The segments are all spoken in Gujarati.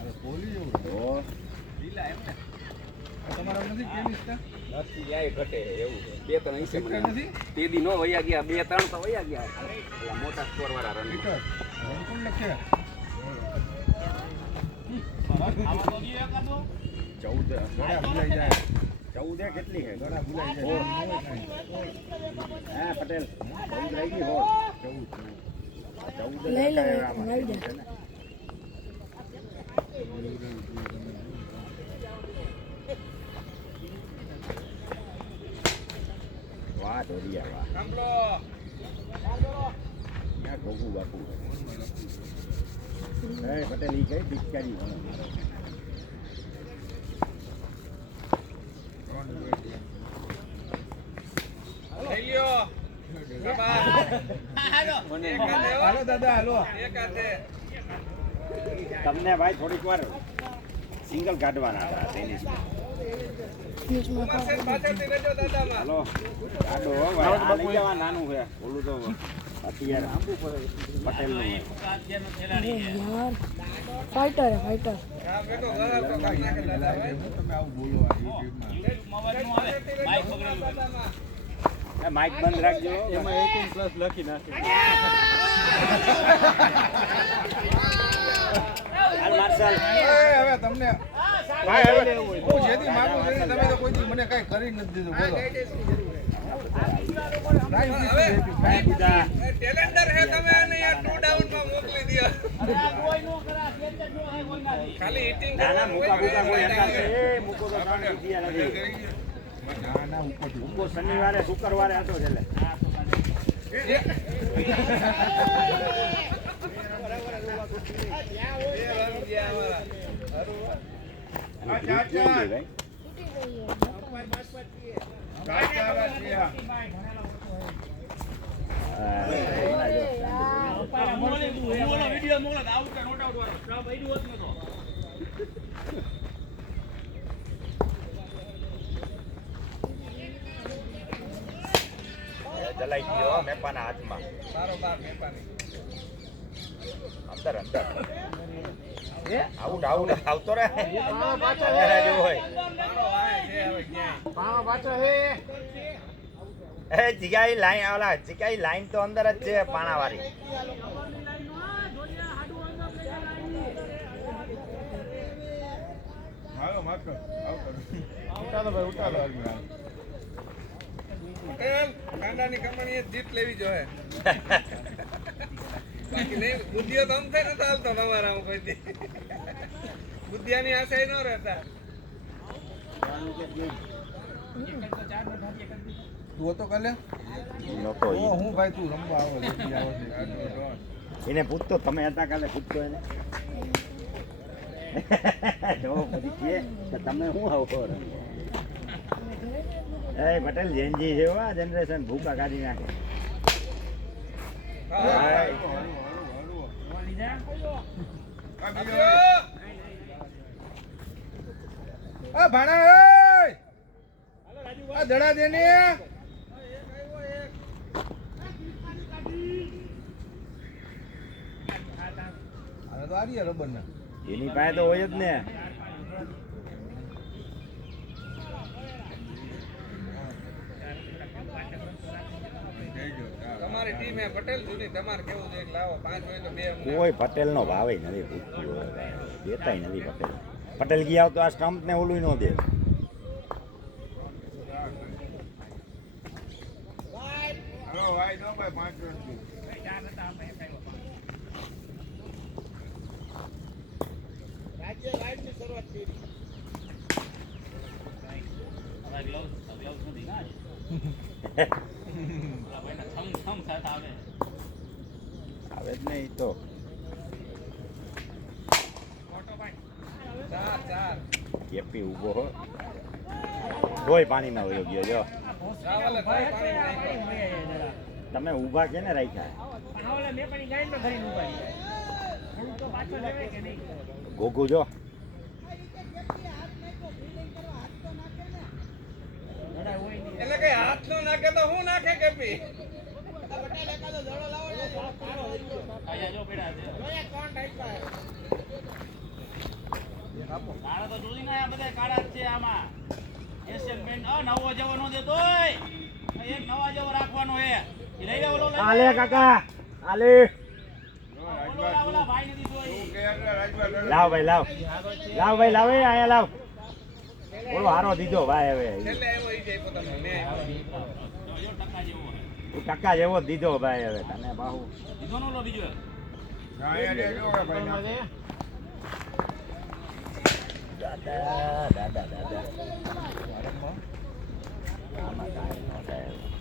અરે પોલી જેવું તો લીલા એમ ને તમારા નથી કેલીસ કા નથી જાય ઘટે એવું છે. બે ત્રણ ઈસે મને નથી તેદી નો વયા ગયા, બે ત્રણ તો વયા ગયા. પેલા મોટા સ્કોર વાળા રન મીટર કોણ લખે 14 ગળા ભૂલાઈ જાય 14 કેટલી છે ગળા ભૂલાઈ જાય હા પટેલ 14 રહી ગઈ હો 14 લઈ લો આવી જા વાહ દોરિયા વાહ સાંભળો ક્યાં ગોગુ બાપુ હે પટેલ ઈ કઈ પિચકારી લઈ લ્યો હાલો દાદા હાલો તમને ભાઈ થોડીક વાર સિંગલ કાઢવાના હતા ટેનિસમાં ન્યૂઝમાં હાલો કાઢો હો ભાઈ આ લઈ જવા નાનું છે ઓલું તો અત્યારે પટેલનું અરે યાર ફાઇટર ફાઇટર તમે આવું બોલો આ યુટ્યુબમાં માઇક બંધ રાખજો એમાં 18+ લખી નાખી હાલ માર્શલ હવે તમને ભાઈ હવે હું જેથી માંગુ છું તમે તો કોઈ દી મને કઈ કરી નથી દીધું બોલો ટેલેન્ટર હે તમે અને યાર 2 ડાઉન માં મોકલી દિયો. ખાલી હિટિંગ ના ના મુકા મુકા કોઈ હતા એ મુકો તો શાંતિ થયા નથી ના ના ઉપરથી મુકો શનિવારે શુક્રવારે હતો છેલ્લે ચલાઈ ગયો મેપાના હાથમાં બારોબાર મેપાની અંદર અંદર આઉટ આઉટ આવતો રહે જેવું હોય એ જીગાઈ લાઈન ઓલા જીગાઈ લાઈન તો અંદર જ છે પાણા વાળી હાલો માસ્ટર ઉતારો ભાઈ ઉતારો કાંડાની કમાણીએ જીત લેવી જોઈએ. બાકી નહીં બુદ્ધિઓ તો અમથે નતો હાલતો તમારા હું કોઈ દી. બુદ્ધિયાની આશા ન રહેતા. તું હતો કાલે નતો ઓ હું ભાઈ તું રમવા આવો જલ્દી આવો છે એને પૂછતો તમે હતા કાલે પૂછતો એને જો બધી કે કે તમે શું આવો એ પટેલ જેનજી છે આ જનરેશન ભૂકા કાઢી નાખે આ ભાણા એ આ દડા દેને આ તો આરી રબર ના એની પાસે તો હોય જ ને તમારી ટીમ હે પટેલ જૂની તમારે કેવું છે લાવો 5 હોય તો 2 કોઈ પટેલ નો ભાવે નથી પૂછતું દેતાય નથી પટેલ પટેલ ગયા તો આ સ્ટમ્પ ને ઓલું નો દે હાલો ભાઈ નો ભાઈ 5 રન આવે જ નહીં તો 4 કેપી ઊભો હો કોઈ પાણીમાં વયો ગયો જો રાવલે કોઈ પાણી નહીં. તમે ઊભા કેને રાખ્યા ગોગુ જો એટલે કે હાથ નો નાખે તો હું નાખે કેપી મારા તો જોઈ ને આ બધા કાળા જ છે આમાં એશિયન પેન્ટ નવો જેવો નો દેતો હોય એક નવા જેવો રાખવાનો હે એ લઈ લે ઓલો લઈ આલે કાકા આલે ઓલા ભાઈ ને દીધો ઈ લાવ ભાઈ લાવ લાવ ભાઈ લાવ એ આયા લાવ ઓલો હારો દીધો ભાઈ હવે છેલ્લે આવ્યો ઈ જાય પોતાનો મેં જો ટકા જેવો હે તું કાકા જેવો જ દીધો ભાઈ હવે તને બાહુ દીધો નો ઓલો બીજો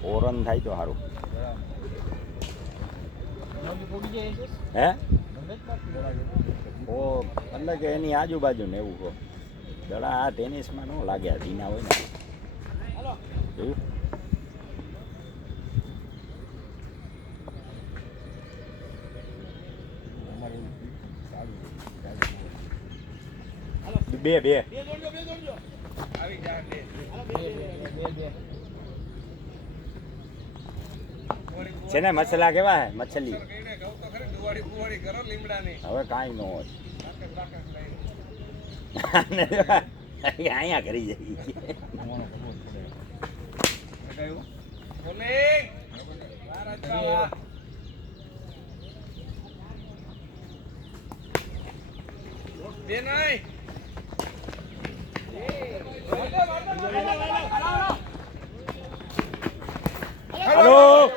ઓરન થાય તો સારું હે ઓ એટલે કે એની આજુબાજુ ને એવું કહો દડા આ ટેનિસમાં ન લાગે ધીના હોય ને જોયું બે બે આવી જા લે છે ને મસલા કેવા હે મછલી કઈને કહું તો ખરી દુવાડી બુવાડી કરો લીમડાની હવે કાંઈ ન હોય બાકસ લઈ અહીંયા કરી જઈ બોલિંગ વાર અચવા બે નહીં હલો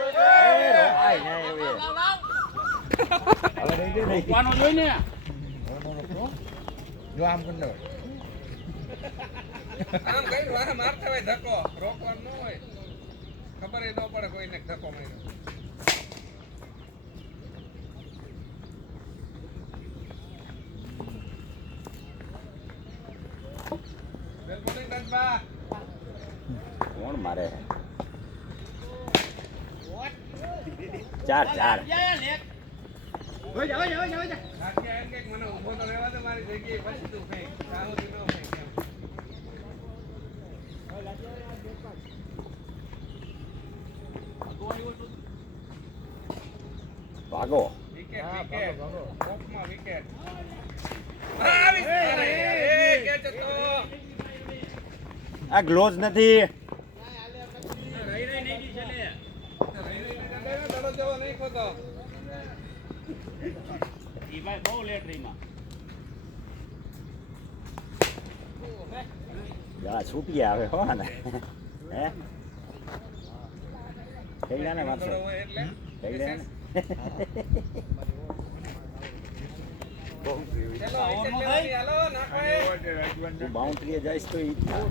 રોકવાનો જોઈ ને જો આમ કરી લેવાય આમ કઈ વાહ મારતા હોય ધક્કો રોકવાનું ન હોય ખબર ન પડે કોઈને ધક્કો માર્યો બોલિંગ દસબા કોણ મારે ચાર ચાર સાચી એમ કે મને ઊભો તો રહેવા દે મારી જગ્યાએ પછી તું ફેંક સાહુથી ન ફેંક એમ ભાગો વિકેટ વિકેટ ટોપમાં વિકેટ આવી અરે કેચ હતો આ ગ્લોઝ નથી રહી રહી નહીં દી છેલે દડો જેવો નહીં ખોતો ઈ ભાઈ બહુ લેટ રહીમાં જરા છૂટી આવે હો ને હે થઈ ગયા ને મારશો દડો હોય એટલે થઈ ગયા ને ચલો વિકેટ લેવાની હાલો નાખો તું બાઉન્ડ્રીએ જઈશ તો ઈ જ થાય.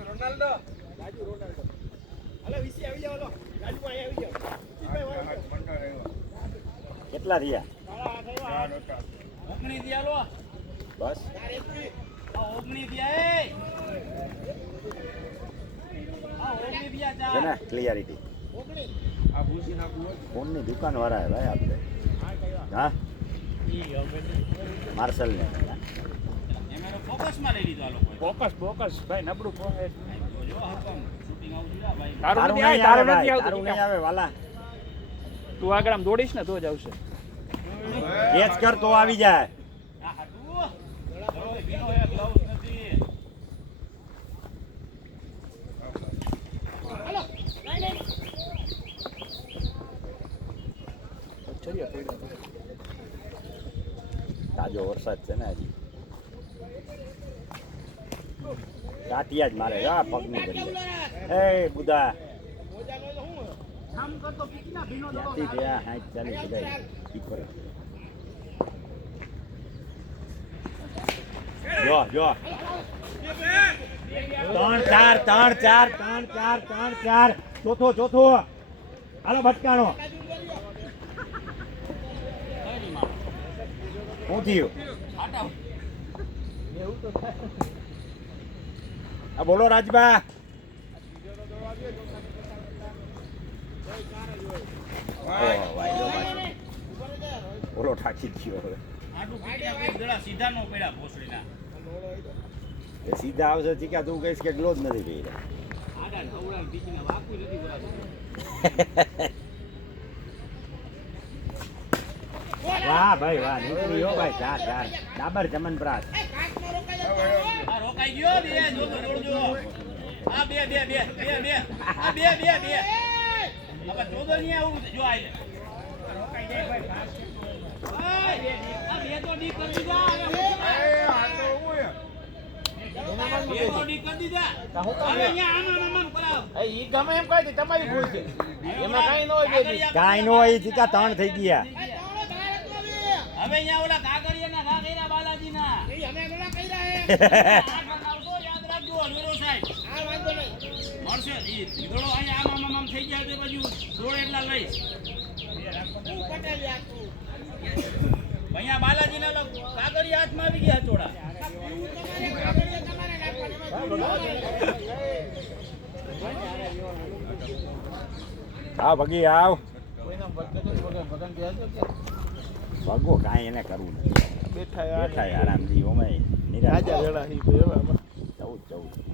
રોનાલ્ડો કેટલા થયા ઓગણી દિયા લો બસ ઓગણી દિયા એ ઓગણી દિયા છે ચાર ને ક્લિયરિટી આ ભૂસી નાખું ફોનની દુકાન વાળા હે ભાઈ આપણે હા માર્શલ ને એમેરો ફોકસમાં લઈ લીધો આ લોકોએ ફોકસ ભાઈ નબળું ફોકસ જો હકમ શૂટિંગ આવું જોઈએ ભાઈ તારું નથી નહીં આવે, આવે ભાઈ આવતું. તારું નહીં આવે વાલા તું આગળ આમ દોડીશ ને તો જ આવશે કેચ કર તો આવી જાય આ હાટુ ચલો ભીનો હે ગ્લાઉઝ નથી તાજો વરસાદ છે ને હજી કાટિયા જ મારે આ પગની બદલે એ બુધા ત્યાંથી ત્યાં 60 40 બધા કીપર જો જો 3-4 ચોથો હાલો ભટકાણો શું થયું આ બોલો રાજબા બોલો ઠાકી ગયો હવે આટલું પીડ્યા એક દડા સીધા નો પડ્યા ભોસડીના એ સીધા આવશે ચીકા તું કહીશ કે ગ્લોઝ નથી પહેર્યા આડા ટવડા બીજીને વાકું નથી બરાબર વાહ ભાઈ વાહ નીકળી હો ભાઈ 4 ડાબર ચમનપ્રાસ આ રોકાઈ ગયો બે જો દોડજો આ બે આ બે હવે જોજો નહીં આવું જો આઈ રોકાઈ જાય ભાઈ આ બે તો ડી કરી દીધા હવે બે તો ડી કરી દીધા હવે અહીંયા આમાં કરાવ ઈ ગમે એમ કહી દે તમારી ભૂલ છે એમાં કાઈ ન હોય બે કાઈ નો હોય ચીકા 3 થઈ ગયા હવે અહીંયા ઓલા કાગળિયાના ઘા કર્યા બાલાજીના અમે ઓલા કર્યા હે આવતો યાદ રાખજો વીરો સાહેબ આ વાંધો નહીં મળશે ઈ દીકડો અહીંયા આમ થઈ ગયા તે બાજુ રોડ એટલા લઈશ તું પટેલ યાર તું અહીંયા બાલાજીના ઓલા કાગળિયા હાથમાં આવી ગયા ચોડા આવ ભગી આવ ભગો કાંઈ એને કરવું નથી બેઠા આરામથી ઓમાય નિરાશ ચૌદ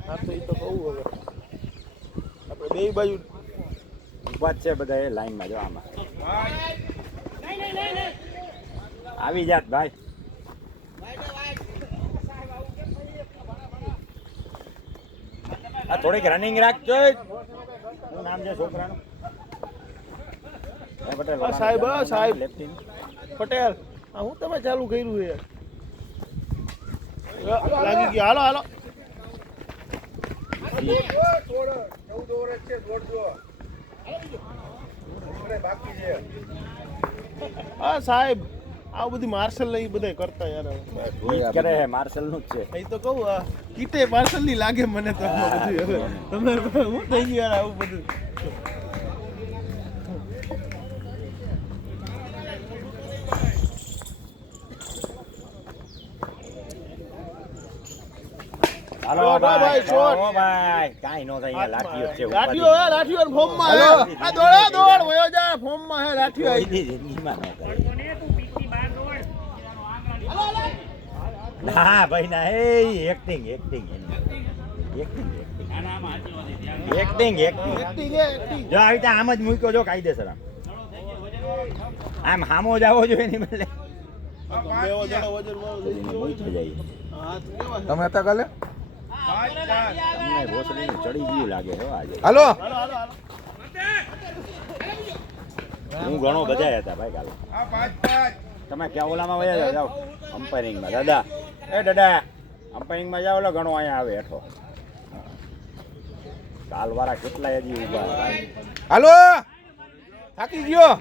આપણે બે બાજુ ઉભા જ છે બધા એ લાઈનમાં જો આમાં આવી જાત ભાઈ આ થોડીક રનિંગ રાખજો શું નામ છે છોકરાનું પટેલ સાહેબ સાહેબ લેફ્ટી પટેલ આ હું તમે ચાલુ કર્યું છે લાગી ગયો હાલો હાલો 14 વર્ષ છે દોડજો બાકી છે હા સાહેબ આ બધી માર્શલ ને બધા કરતા યાર કરે હે માર્શલ નું જ છે એ તો કહું કીટે માર્શલ ની લાગે મને તો બધું તમે હું થઈ ગયું યાર આવું બધું હાલો ભાઈ ઓ ભાઈ કાઈ નો થાય લાઠીઓ છે લાઠીઓ હે લાઠીઓ ફોર્મ માં હે આ દોડ વયો જા ફોર્મ માં હે લાઠીઓ કોઈ જિંદગીમાં ન કરે ના ભાઈ ના એ એક્ટિંગ જો આવી રીતે આમ જ મૂક્યો જો કાયદેસર આમ હામો જ આવો જોઈએ નહીં બદલે તમે હતા કાલે તમને ભોસડી ચડી ગયું લાગે હો આજે હાલો હું ઘણો બજાય હતા ભાઈ કાલે તમે ક્યાં ઓલામાં વયા જાઓ અમ્પાયરિંગમાં દાદા દાદા અમ્પાયરિંગમાં જાઓ ઓલો ઘણો અહીંયા આવે હેઠો કાલવાળા કેટલાય હજી ઉભા હાલો થાકી ગયો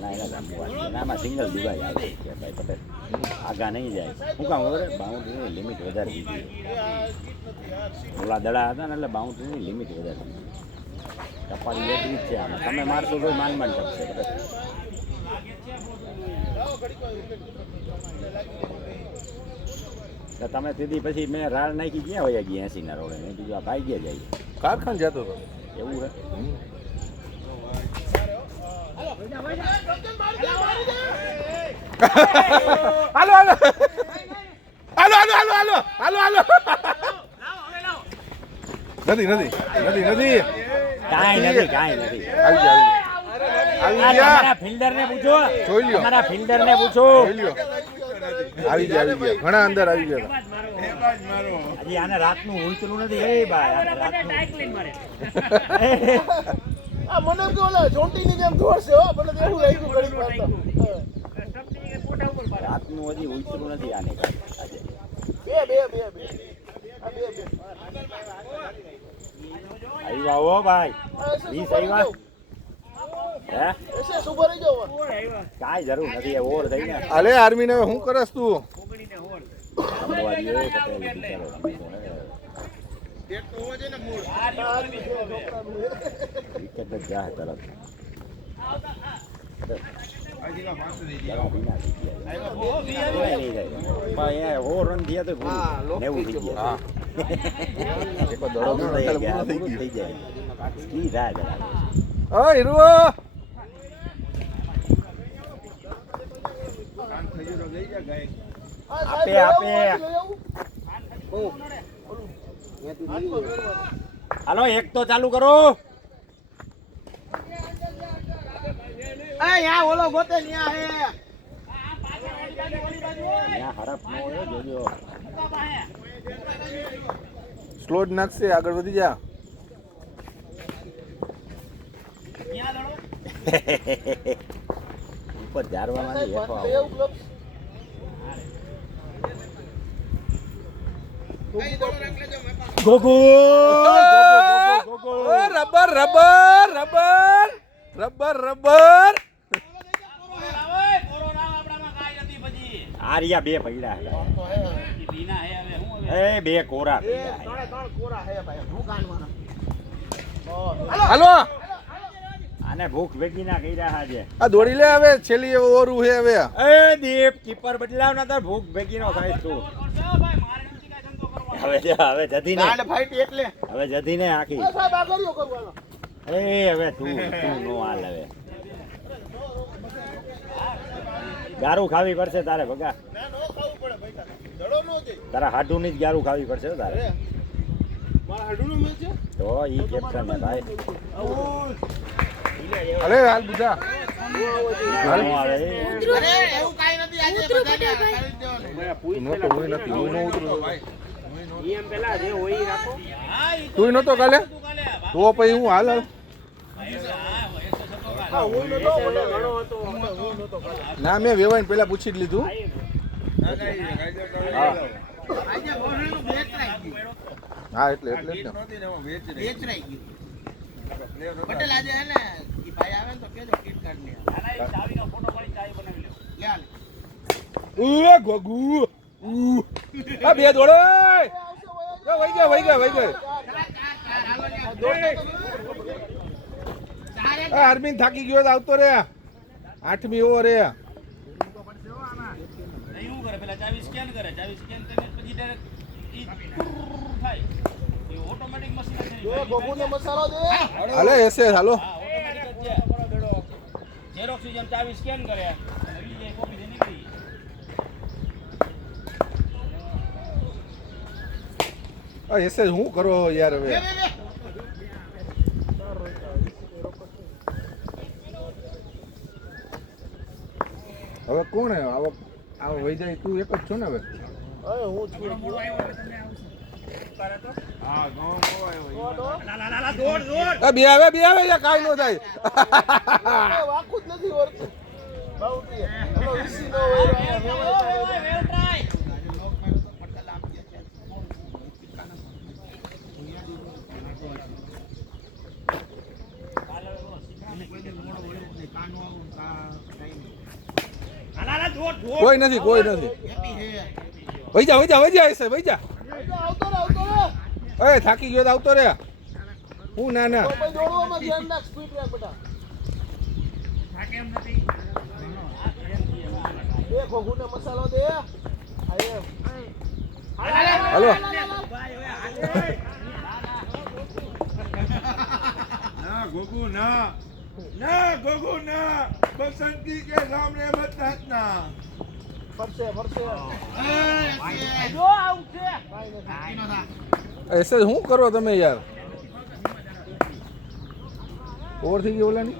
ના એના એનામાં સિંગલ દુબાઈ આવે છે ભાઈ પટેલ આગા નહીં જાય શું કામ ખબર બાઉન્ડ્રીની લિમિટ વધારે દીધી ઓલા દડા હતા ને એટલે બાઉન્ડ્રીની લિમિટ વધારે દીધી ટપાડી એટલી જ છે આમાં તમે મારશો તો માન ટપશે પટેલ તો તમે તેથી પછી મેં રાડ નાખી ક્યાં વયા ગયા 80 ના રોડે મેં કીધું આ ભાઈ ગયા જાય કારખાન જતો હતો એવું હે હાલો હાલો હાલો હાલો હાલો હાલો હાલો નથી નથી નથી નથી કાંઈ નથી આવી ગયા તમારા ફિલ્ડર ને પૂછો જોઈ લ્યો તમારા ફિલ્ડર ને પૂછો જોઈ લ્યો આવી ગયા ઘણા અંદર આવી ગયા હજી આને રાતનું ઉલટલું નથી એ ભાઈ આને રાતનું આ મને તો ઓલા ચોંટીની જેમ દોડશે હો મને તો એવું લાગ્યું ઘડી વાર રાતનું હજી ઉલટલું નથી આને આજે બે આ બે આવ્યા હો ભાઈ 20 આવ્યા હે એસે સુપર રહી જાવ કાંઈ જરૂર નથી એ ઓર થઈ ને અલે આર્મી ને હું કરસ તું રમવા દે પટેલ બિચારો વિકેટ જ જાહે તરત ઓ રન થયા તો 90 થઈ ગયા થઈ જાય કી થાય જરા ઓ હીરો આપે હાલો એક તો ચાલુ કરો યા ઓલો ગોતે ન્યા હે ત્યાં હરફ ન હોય જોજો. સ્લો જ નાખશે, આગળ વધી જા. ઉપર ઝારવામાં નહીં, હેઠો આવો. ગોગો rubber rubber rubber rubber rubber. આ રહ્યા બે પૈડા હતા. એ બે કોરા પૈડા. ત્રણ કોરા હે ભાઈ હું કાનવાના હાલો આને ભૂખ ભેગી ના કર્યા હાજે. આ દોડી લે હવે, છેલ્લી ઓરું હે હવે. એ દીપ કીપર બદલાવ ના તાર ભૂખ ભેગી નો થાય તું. હવે જધીને ગાંડ ફાઈટ એટલે હવે જધીને આખી. સાહેબ આ કર્યો કરવાનો એ હવે તું નો હાલ હવે. ગારું ખાવી પડશે તારે ભગા. ના નો ખાવું પડે ભાઈ દડો નો દે તારા હાડું ની જ ગારું ખાવી પડશે હો તારે. મારા હાડુનો મેચ છે તો ઈ કેપ્ટન ને ભાઈ. અરે હાલ બુધા નો આવે એ. અરે એવું કાઈ નથી આજે બધાને કરી દેવાનું નહોતો, હું નથી, હું ન ઉતરું. એમ પેલા જે હોય ઈ રાખો તું નહોતો કાલે તો પછી હું હાલ હાલ. હા હું નતો મને ઘણો હતો હું નતો ના મેં વેવાઈને પેલા પૂછી જ લીધું. હા આજે બોલનું બેચ રાખી હા એટલે જ ને. બેચ રાખી પટેલ આજે હે ને ઈ ભાઈ આવે ને તો કેજો કિટ કાર્ડ લે લે ગોગુ આ બે દોડો. વઈ ગયા. અરવિંદ થાકી ગયો તો આવતો રે. 8મી ઓવર રે. નહીં કરે પેલા ચાવી સ્કેન કરે, ચાવી સ્કેન કરીને પછી ડાયરેક્ટ ઈ થાય એ ઓટોમેટિક મશીન છે. જો ગોગુને મસાલો દે હાલે એસે હાલો. હા ઓટોમેટિક જ છે. ઝેરોક્સ જેમ ચાવી સ્કેન કરે અને બીજી કોપી થી નીકળી. એસે હું કરો યાર હવે. હવે કોણ હે આવો વઈ જાય? તું એક જ છો ને હવે? અરે હું છું બે આવે યા કાઈ નો થાય. વાખું જ નથી વળતું બાઉટી એનો ઈસી નો હોય કોઈ નથી વઈ જા એસે વઈ જા. એ થાકી ગયો તો આવતો રે. હું ના દોડવામાં ધ્યાન રાખ સ્પીડ રાખ બેટા એ ઘોઘુને મસાલો દે હાલો. गोगू ना बसंती के सामने मत नाचना. ફરશે એસે શું કરો તમે યાર? ઓવર થઈ ગઈ ઓલાની.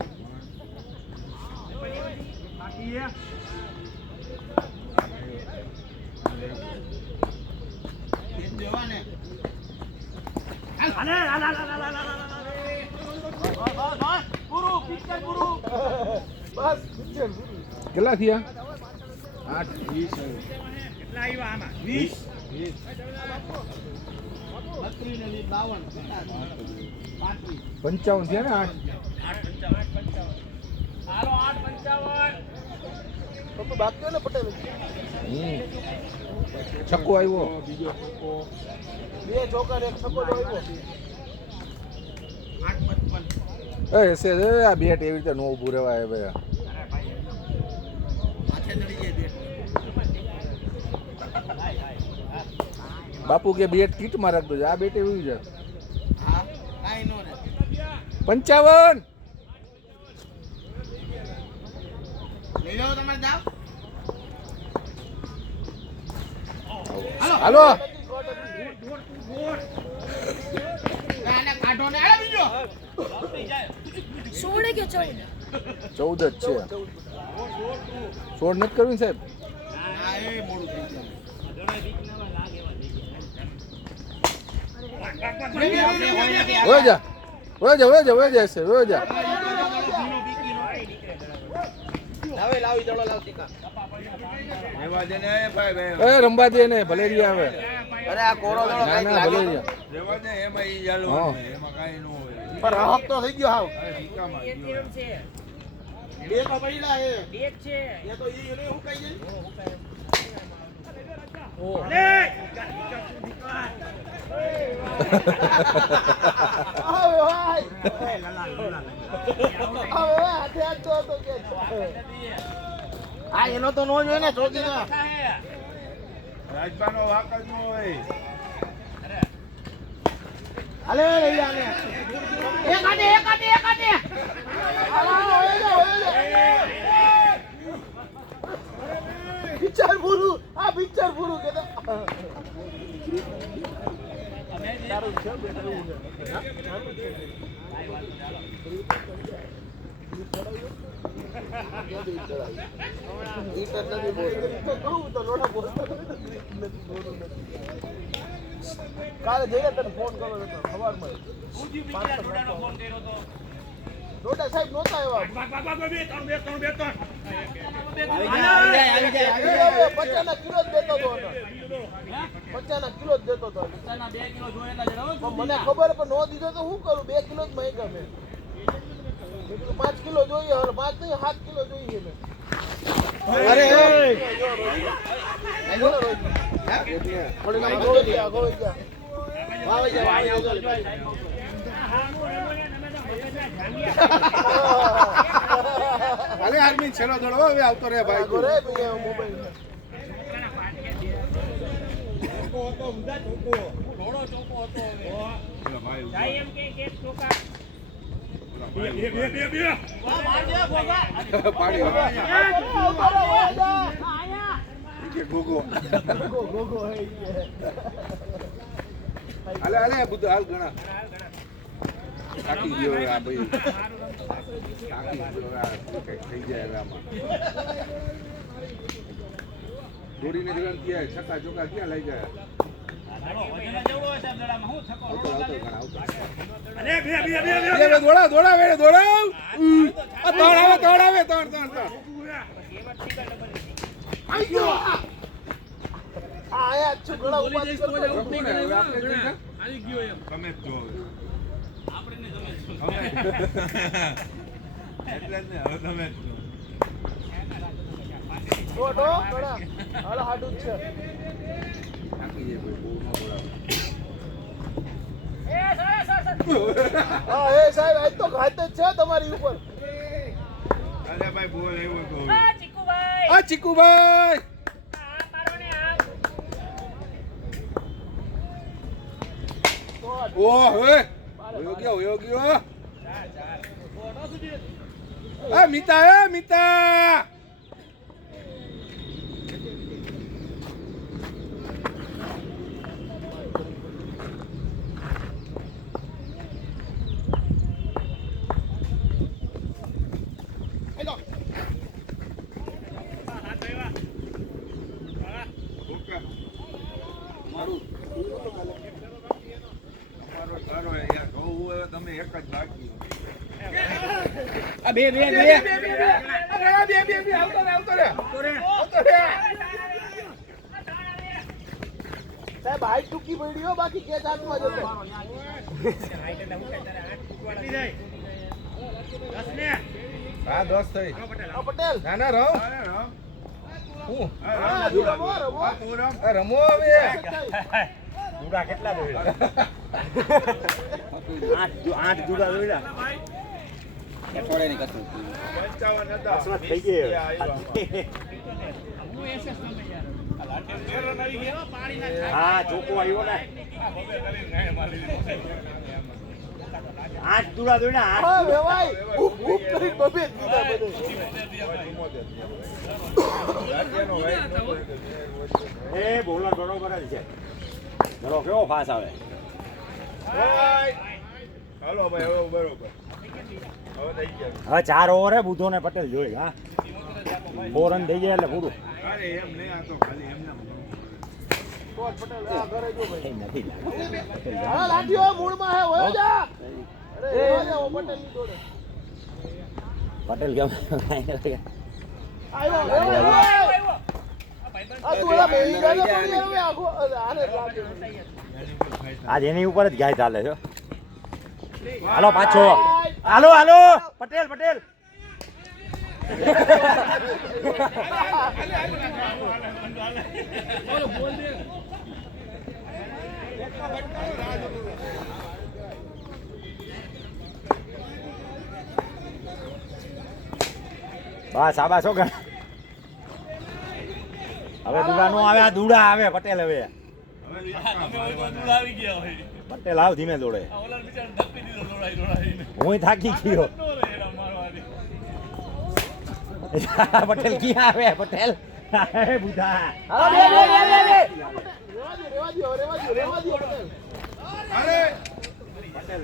બસ કેટલા થયા? 8 55 થયા ને. 8 બાકી ને પટેલ છક્કો આવ્યો. બે ચોકર એક છક્કો તો આવ્યો એસે આ બેટ એવી રીતે નો ઊભું રહેવાય હવે. બાપુ કે બેટ કીટમાં રાખજો. આ બેટ એવી છે. 55. હાલો કાઢો ને આલે બીજો 16 કે 14? 14 જ છે 16 નથી કરવી ને સાહેબ હા એ મોડું થઈ ગયું વયો જા સર વયો જા લાવી દડો લાવ ટીકા રેવા દે ને ભાઈ ભાઈ એ રંબા દે ને ભલેરી આવે અરે આ કોરો દડો ના ના ભલેરી રેવા દે એમાં ઈ ચાલુ હા. એમાં કાઈ ન હોય પર હક તો થઈ ગયો હાવ અરે ટીકામાં ગયો. બે તો પડ્યા હે એક છે એ તો ઈ ને હું કઈ આ એનો તો નો જોઈ ને ચોકી નો રાજપાનો વાક જ ન હોય હાલે લઈ આને એક આને પિક્ચર પૂરું આ પિક્ચર પૂરું કે કાલે જઈને તને ફોન કર્યો હતો સવારમાં ડોડા સાહેબ નહોતા આવ્યા પચાના કિલો જ દેતો હતો 50 કિલો જ દેતો હતો પણ મને ખબર પણ નો દીધો તો શું કરું 2 કિલો જ માંગ્યા મેં 5 કિલો જોઈએ હવે 5 નહીં 7 કિલો જોઈએ મેં અરે અરે આર્મી છેલ્લો દડો હવે આવતો રે ભાઈ હાલે બુદ્ધ હાલ ઘણા થાકી ગયો આ ભાઈ થાકી ગયો આ કંઈક થઈ જાય હવે આમાં દોડીને જગન ક્યાં છક્કા ચોકા ક્યાં લઈ ગયા દોડા વેડે દોડાવ આ ત્રણ આવે ત્રણ આયા છુકડા ઉપાધિ કરતો તમે જ જો હવે. એટલે જ ને હવે તમે જ જો. ડો કડા હાલ હાડું છે થાકી જાય ભાઈ બહુ ન દોડાવે હા એ સાહેબ આજ તો ઘાત જ છે તમારી ઉપર અરે ભાઈ બોલ એવું કહું આ ચીકુભાઈ ઓહ હવે વયો ગયો આ મિતા તારો યાર કહું હવે તમે એક જ બાકી આ બે આવતો રે સાહેબ હાઈટ ટૂંકી પડી હો બાકી કેચ હાથમાં જતો હા 10 થઈ આ પટેલ ના રહો અરે રામ હું હા રમો રમો આ રમો હવે જુડા કેટલા દોડ્યા 8 જુડા દોડ્યા 55 હતા થઈ ગઈ હા ચોખ્ખો આવ્યો ને 8 જુડા દોડ્યા હા વેવાય ઉપ કરી બબે દીધા બધે એ બોલર બરોબર જ છે ચલો કેવો ફાસ આવે હાલો ભાઈ હવે બરોબર હવે થઈ ગયા હવે 4 ઓવર હે બુધો ને પટેલ જોઈ હા 4 રન થઈ જાય એટલે પૂરું અરે એમ નહીં આ તો ખાલી એમને પટેલ આ ઘરે જો ભાઈ એ નથી પટેલ હા લાઠીઓ મૂળમાં હે હોય જા અરે એવા જાઓ પટેલ ની જોડે પટેલ કેમ આવ્યો આ તું ઓલા બેહી ગયો થોડી હવે આખો આને લાગે આજ એની ઉપર જ ગાય ચાલે છે હાલો પાછો હાલો હાલો પટેલ પટેલ બસ આબા શું કરે હવે દુડા નો આવે આ દુડા આવે પટેલ હવે પટેલ આવ ધીમે દોડે હું થાકી ગયો પટેલ ક્યાં આવે પટેલ બુધા હાલો બે રેવા દો પટેલ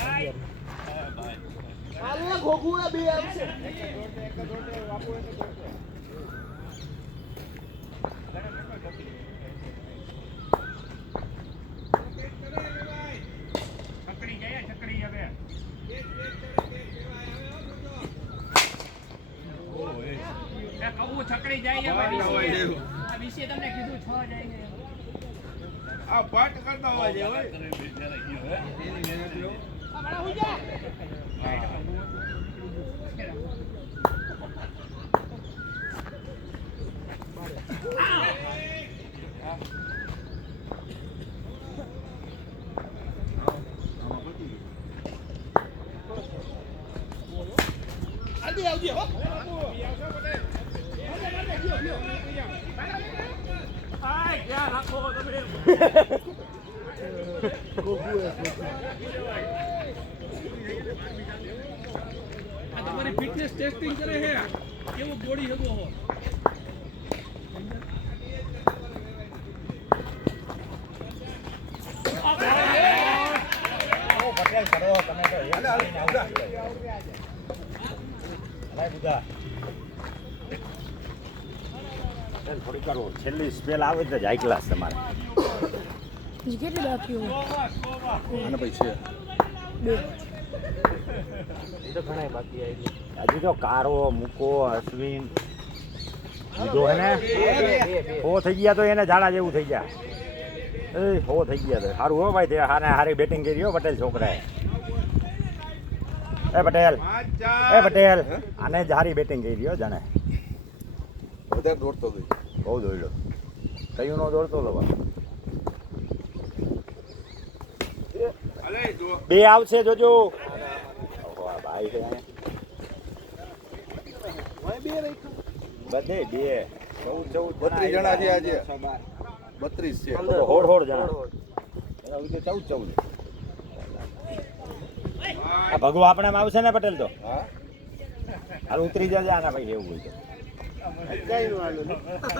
અરે આલે ઘોઘુડા બે આવશે છકડી જાય આ વિશે તમને કીધું 6 જાય આ પાટ કરતા હોય છે હોય તમારી ફિટનેસ ટેસ્ટિંગ કરે છે કેવું બોડી હગો હો પટેલ કરો તમે તો બુધા થોડી કરો છેલ્લી સ્પેલ આવે તો હાઈ ક્લાસ તમારે કેટલી બાકી હોય અને પછી છે હજી તો કારો મૂકો અશ્વિન બીજો હે ને હો થઈ ગયા તો એને ઝાડા જેવું થઈ ગયા એ હો થઈ ગયા તો સારું હો ભાઈ તે હારી બેટિંગ કરી હો પટેલ છોકરાએ એ પટેલ આને જ હારી બેટિંગ કરી હો જાણે વધારે દોડતો ગઈ બહુ દોડ્યો કયું નો દોડતો હતો અલે જો બે આવશે જોજો ભાઈ છે બધે બે 32 જણા છે આજે 32 છે હોડ જણા એના વિશે 14 આ ભગવા આપણે આવશે ને પટેલ તો હા હાલ ઉતરી જજે આના ભાઈ એવું હોય કઈ નો આલો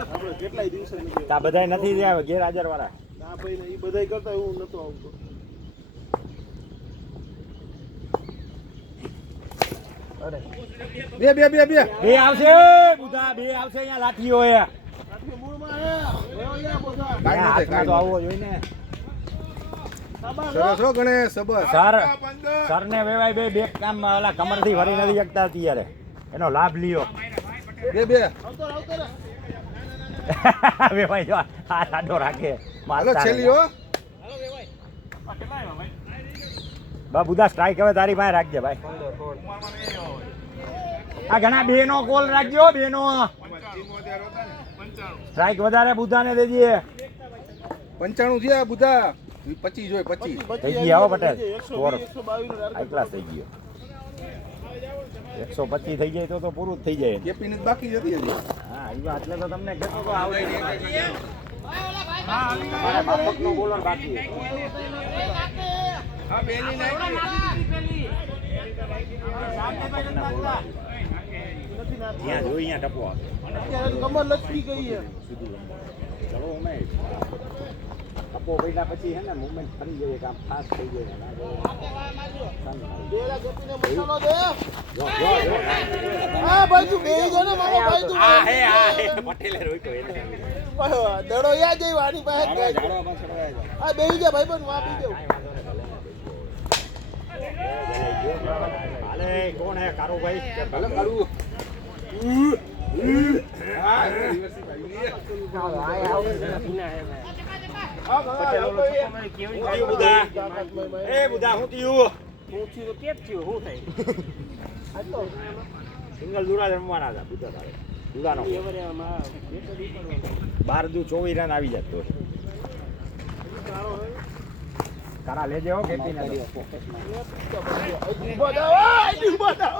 આપણે કેટલાય દિવસે તો આ બધાય નથી જ્યાં ગેરહાજર વાળા ના ભાઈ ને ઈ બધાય કરતા હું નતો આવતો બે બે બે બે બે આવશે બુધા બે આવશે અહીંયા લાઠીઓ એ મૂળમાં હે ઓયા બધા અહીંયા હાથમાં તો આવવો જોઈએ ને સરસ હો ગણેશ સબસ સર ને વેવાય બે કામ ઓલા કમરથી ભરી નથી શકતા અત્યારે એનો લાભ લ્યો બે બે આવતો રે વેવાય જો આ સાડો રાખે હાલો છેલ્લી હો બા બુધા સ્ટ્રાઈક હવે તારી પાસે રાખજે ભાઈ આ ઘણા બે નો કોલ રાખજો બે નો સ્ટ્રાઈક વધારે બુધાને દેજે 95 છે બુધા 25 જોઈ 25 થઈ ગયા હો પટેલ સ્કોર 122 હાઈ ક્લાસ થઈ ગયો 125 થઈ જાય તો પૂરું જ થઈ જાય કેપી ની બાકી જતી હજી હા એ વાત એટલે તો તમને કહેતો તો આવડે તમારે બાપકનો બોલર બાકી હા પેલી નાખી નથી નાખતા. જ્યાં જોઈ ત્યાં ટપો આવે અત્યારે તો કમર લચકી ગઈ છે. સીધું રમવાનું ચલો અમે ટપો પડ્યા પછી છે ને મુવમેન્ટ ફરી જાય કામ ફાસ્ટ થઈ જાય ના ડેરા ગોપીને મસાલો દે. જો હા ભાઈ તું બેહી જા ને મારો ભાઈ તું. આ હે પટેલે રોક્યો એને દડો યાદ આવ્યો આની પાસે જ ગાય. આ બેહી જા ભાઈ બન વા બી જાવ. હાલે કોણ હે કારુભાઈ ભલે કાઢું હા બુધા શું થયું સિંગલ દુરા રમવાના હતા બુધા તારે દુરાનો 12-24 રન આવી જાય તો કારા લેજે હો કેપી ના ઉભા થાવ, ઓય, ઉભા થાવ.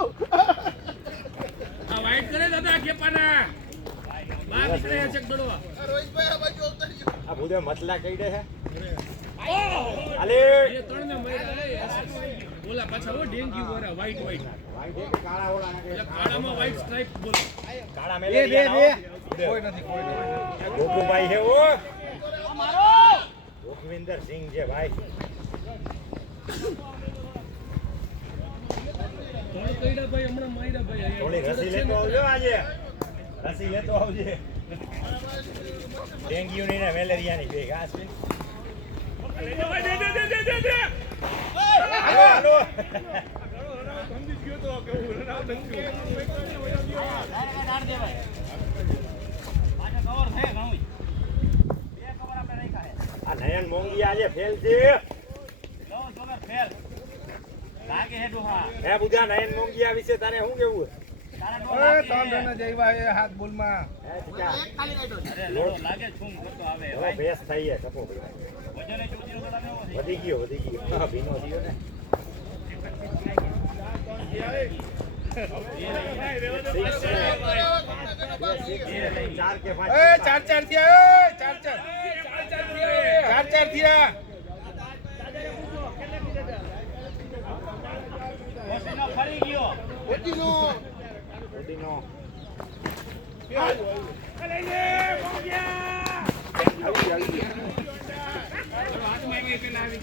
આ વાઈટ કરે દાદા કેપાના બહાર નીકળે છે ચેક દડો રોહિતભાઈ આ બાજુ આવતા રહ્યો. આ બુધે મતલા કઈ દે હે અલે એ ત્રણ ને મર્યા બોલા પાછા ઓ ડેન્ગ્યુ વાળા વાઈટ વાઈટ કાળા ઓળા નાખે એટલે કાળામાં વાઈટ સ્ટ્રાઇપ બોલો કાળા મેલે કોઈ નથી ગોપુભાઈ હે ઓ મારો ગોકવિંદર સિંહ છે ભાઈ ત્રણ કઈડા ભાઈ હમણાં માર્યા ભાઈ થોડી રસી લેતો આવજો આજે રસી લેતો આવજે ડેન્ગ્યુ ની ને મેલેરિયા ની બે ઘાસ પી હાલો હાલો આ નયન મોંઘી આજે ફેલ છે હે બુધા નયન મોંઘી વિશે તારે શું કેવું હાથ બોલમાં ભેસ થઈ છે ટપો વધી ગયો ભીનો થયો ને ચાર કે પાંચ ચાર થયા ચાર થયા ફરી ગયો ઓટીનો ઓટીનો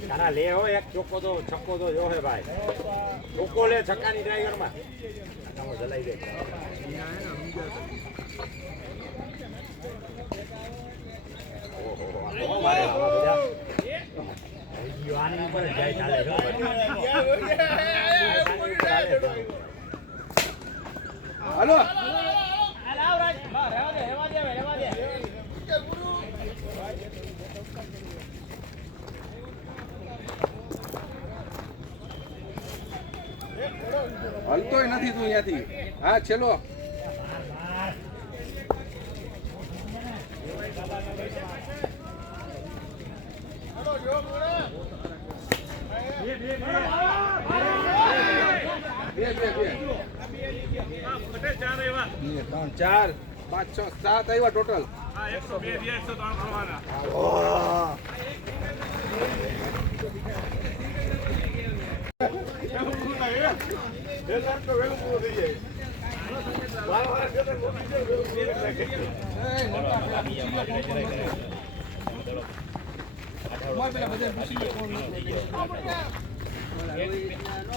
તારા લે હો એક ચોખ્ખો તો છક્કો તો જો હે ભાઈ ચોખ્ખો લે છક્કાની ડ્રાઈવર માં જલાઈ દે ઓહો મારે બધા આની ઉપર જ જાય ચાલે હાલો હલતોય નથી તું અહીંયાથી હા છેલ્લો ચાર 5 6 7 આવ્યા ટોટલ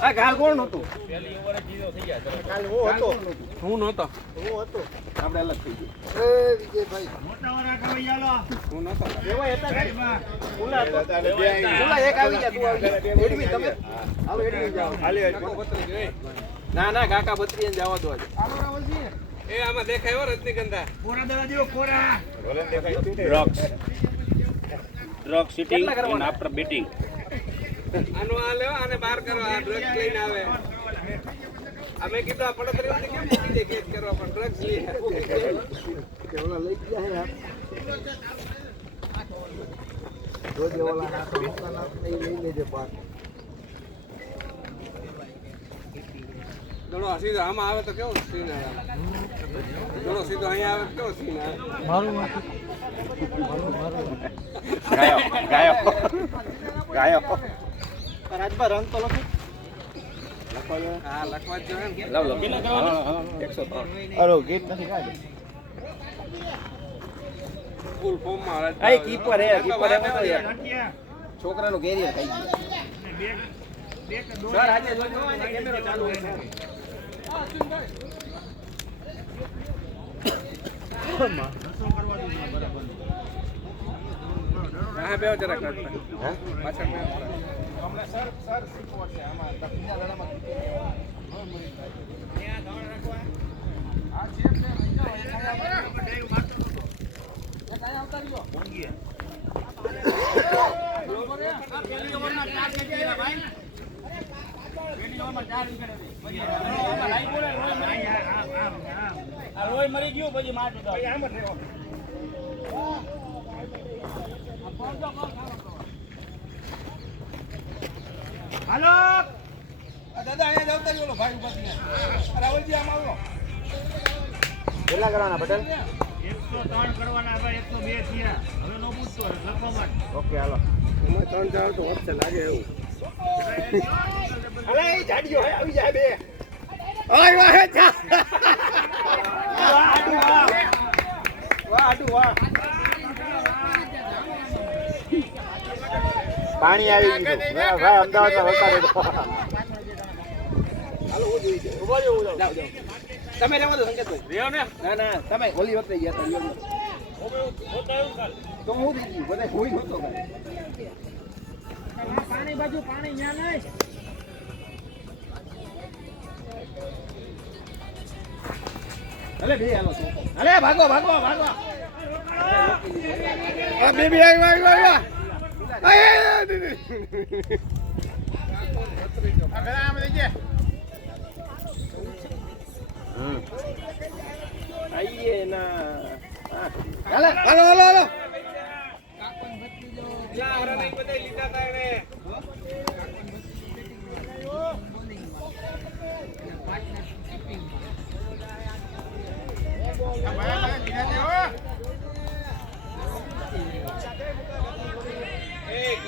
આ ગાલ કોણ હતું? કાલ હું હતો હું નહોતો હું હતો. આપણે અલગ થઈ ગયું એ વિજયભાઈ હું નહોતો એવા હતા ગાડીમાં. ઓલા હતો. ઓલા એક આવી જા તું આવી જા. એડમી તમે હાલો એડમી જાઓ. ના ના કાકા બત્રીએ જવા દો આજે એ આમાં દેખાય હો Rajnigandha drug sitting and after beating આનો આ લેવા આને બહાર કરવા આ ડ્રગ્સ લઈને આવે અમે કીધું આ પડતરી વાળી કેમ મૂકી દે કેસ કરવા પણ ડ્રગ્સ લઈને ઓલા લઈ ગયા હે આપ. જોજે ઓલા નાખો એ લઈ લેજે બહાર. દડો સીધો આમાં આવે તો કેવો સીન આવે દડો સીધો અહીંયા આવે તો કેવો સીન આવે ગાયો રાજભા રન તો લખો. હા લખવા જ જોઈએ ને. લાવ લો કેટલા કરવાના? 103 અરે ગીત નથી કાઢી ફૂલ ફોર્મ માં આવે. આ કીપર હે કીપર હે છોકરાનું કેરિયર થઈ ગયું સર આજે જોજો આજે કેમેરો ચાલુ હોય છે હા બેવ જરાક હે પાછળ બેવ. રોય મરી ગયું પછી માટી દો. હાલો દાદા અહીંયા જવતા રહ્યો ભાઈ ઉભા થઈને. રાવલજી આમ આવો. કેટલા કરવાના પટેલ 103 કરવાના ભાઈ 102 થયા હવે નો પૂછતો લખવા માટે. ઓકે હાલો એમાં 3 જાવ તો વધશે લાગે એવું. અરે એ જાડીઓ હે આવી જાય બે ઓય વાહ જા. વાહ આડું વાહ પાણી આવી ગયું ભાઈ અમદાવાદમાં વરસાદ હતો ઉભો જો જાવ જાવ. તમે રહેવા દો સંકેતભાઈ. રેવ ને ના ના તમે ઓલી વખતે ગયા હતા યો. પોતાયું કાલ તો હું થઈ ગયું બધા કોઈ નહોતો કાંઈ. પાણી બાજુ પાણી ન્યા નહીં. અલે બે હાલો છો. અરે ભાગો ભાગો ભાગો આ બેબી આવી આવી આવી. આઈએ ના હાલો હાલો હાલો હાલો. જા હરા નહીં બધા લીધા તા એને.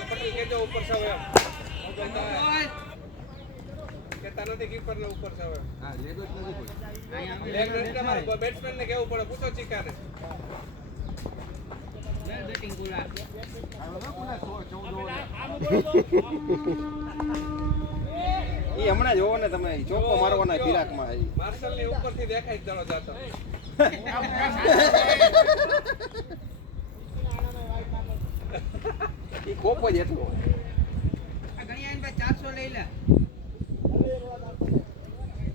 પટેલ કેજો ઉપર સાવ એમ. કેતા નથી કીપર ને ઉપર સાવ એમ. હા લેગો જ નથી કોઈ. લેગ નથી તમારે બેટ્સમેન ને કેવું પડે પૂછો ચીકાને. ઈ હમણાં જોવો ને તમે ચોખ્ખો મારવાના ફિરાકમાં માર્શલ ની ઉપરથી દેખાય જ દડો જાતો. ઈ કોપો જ એટલો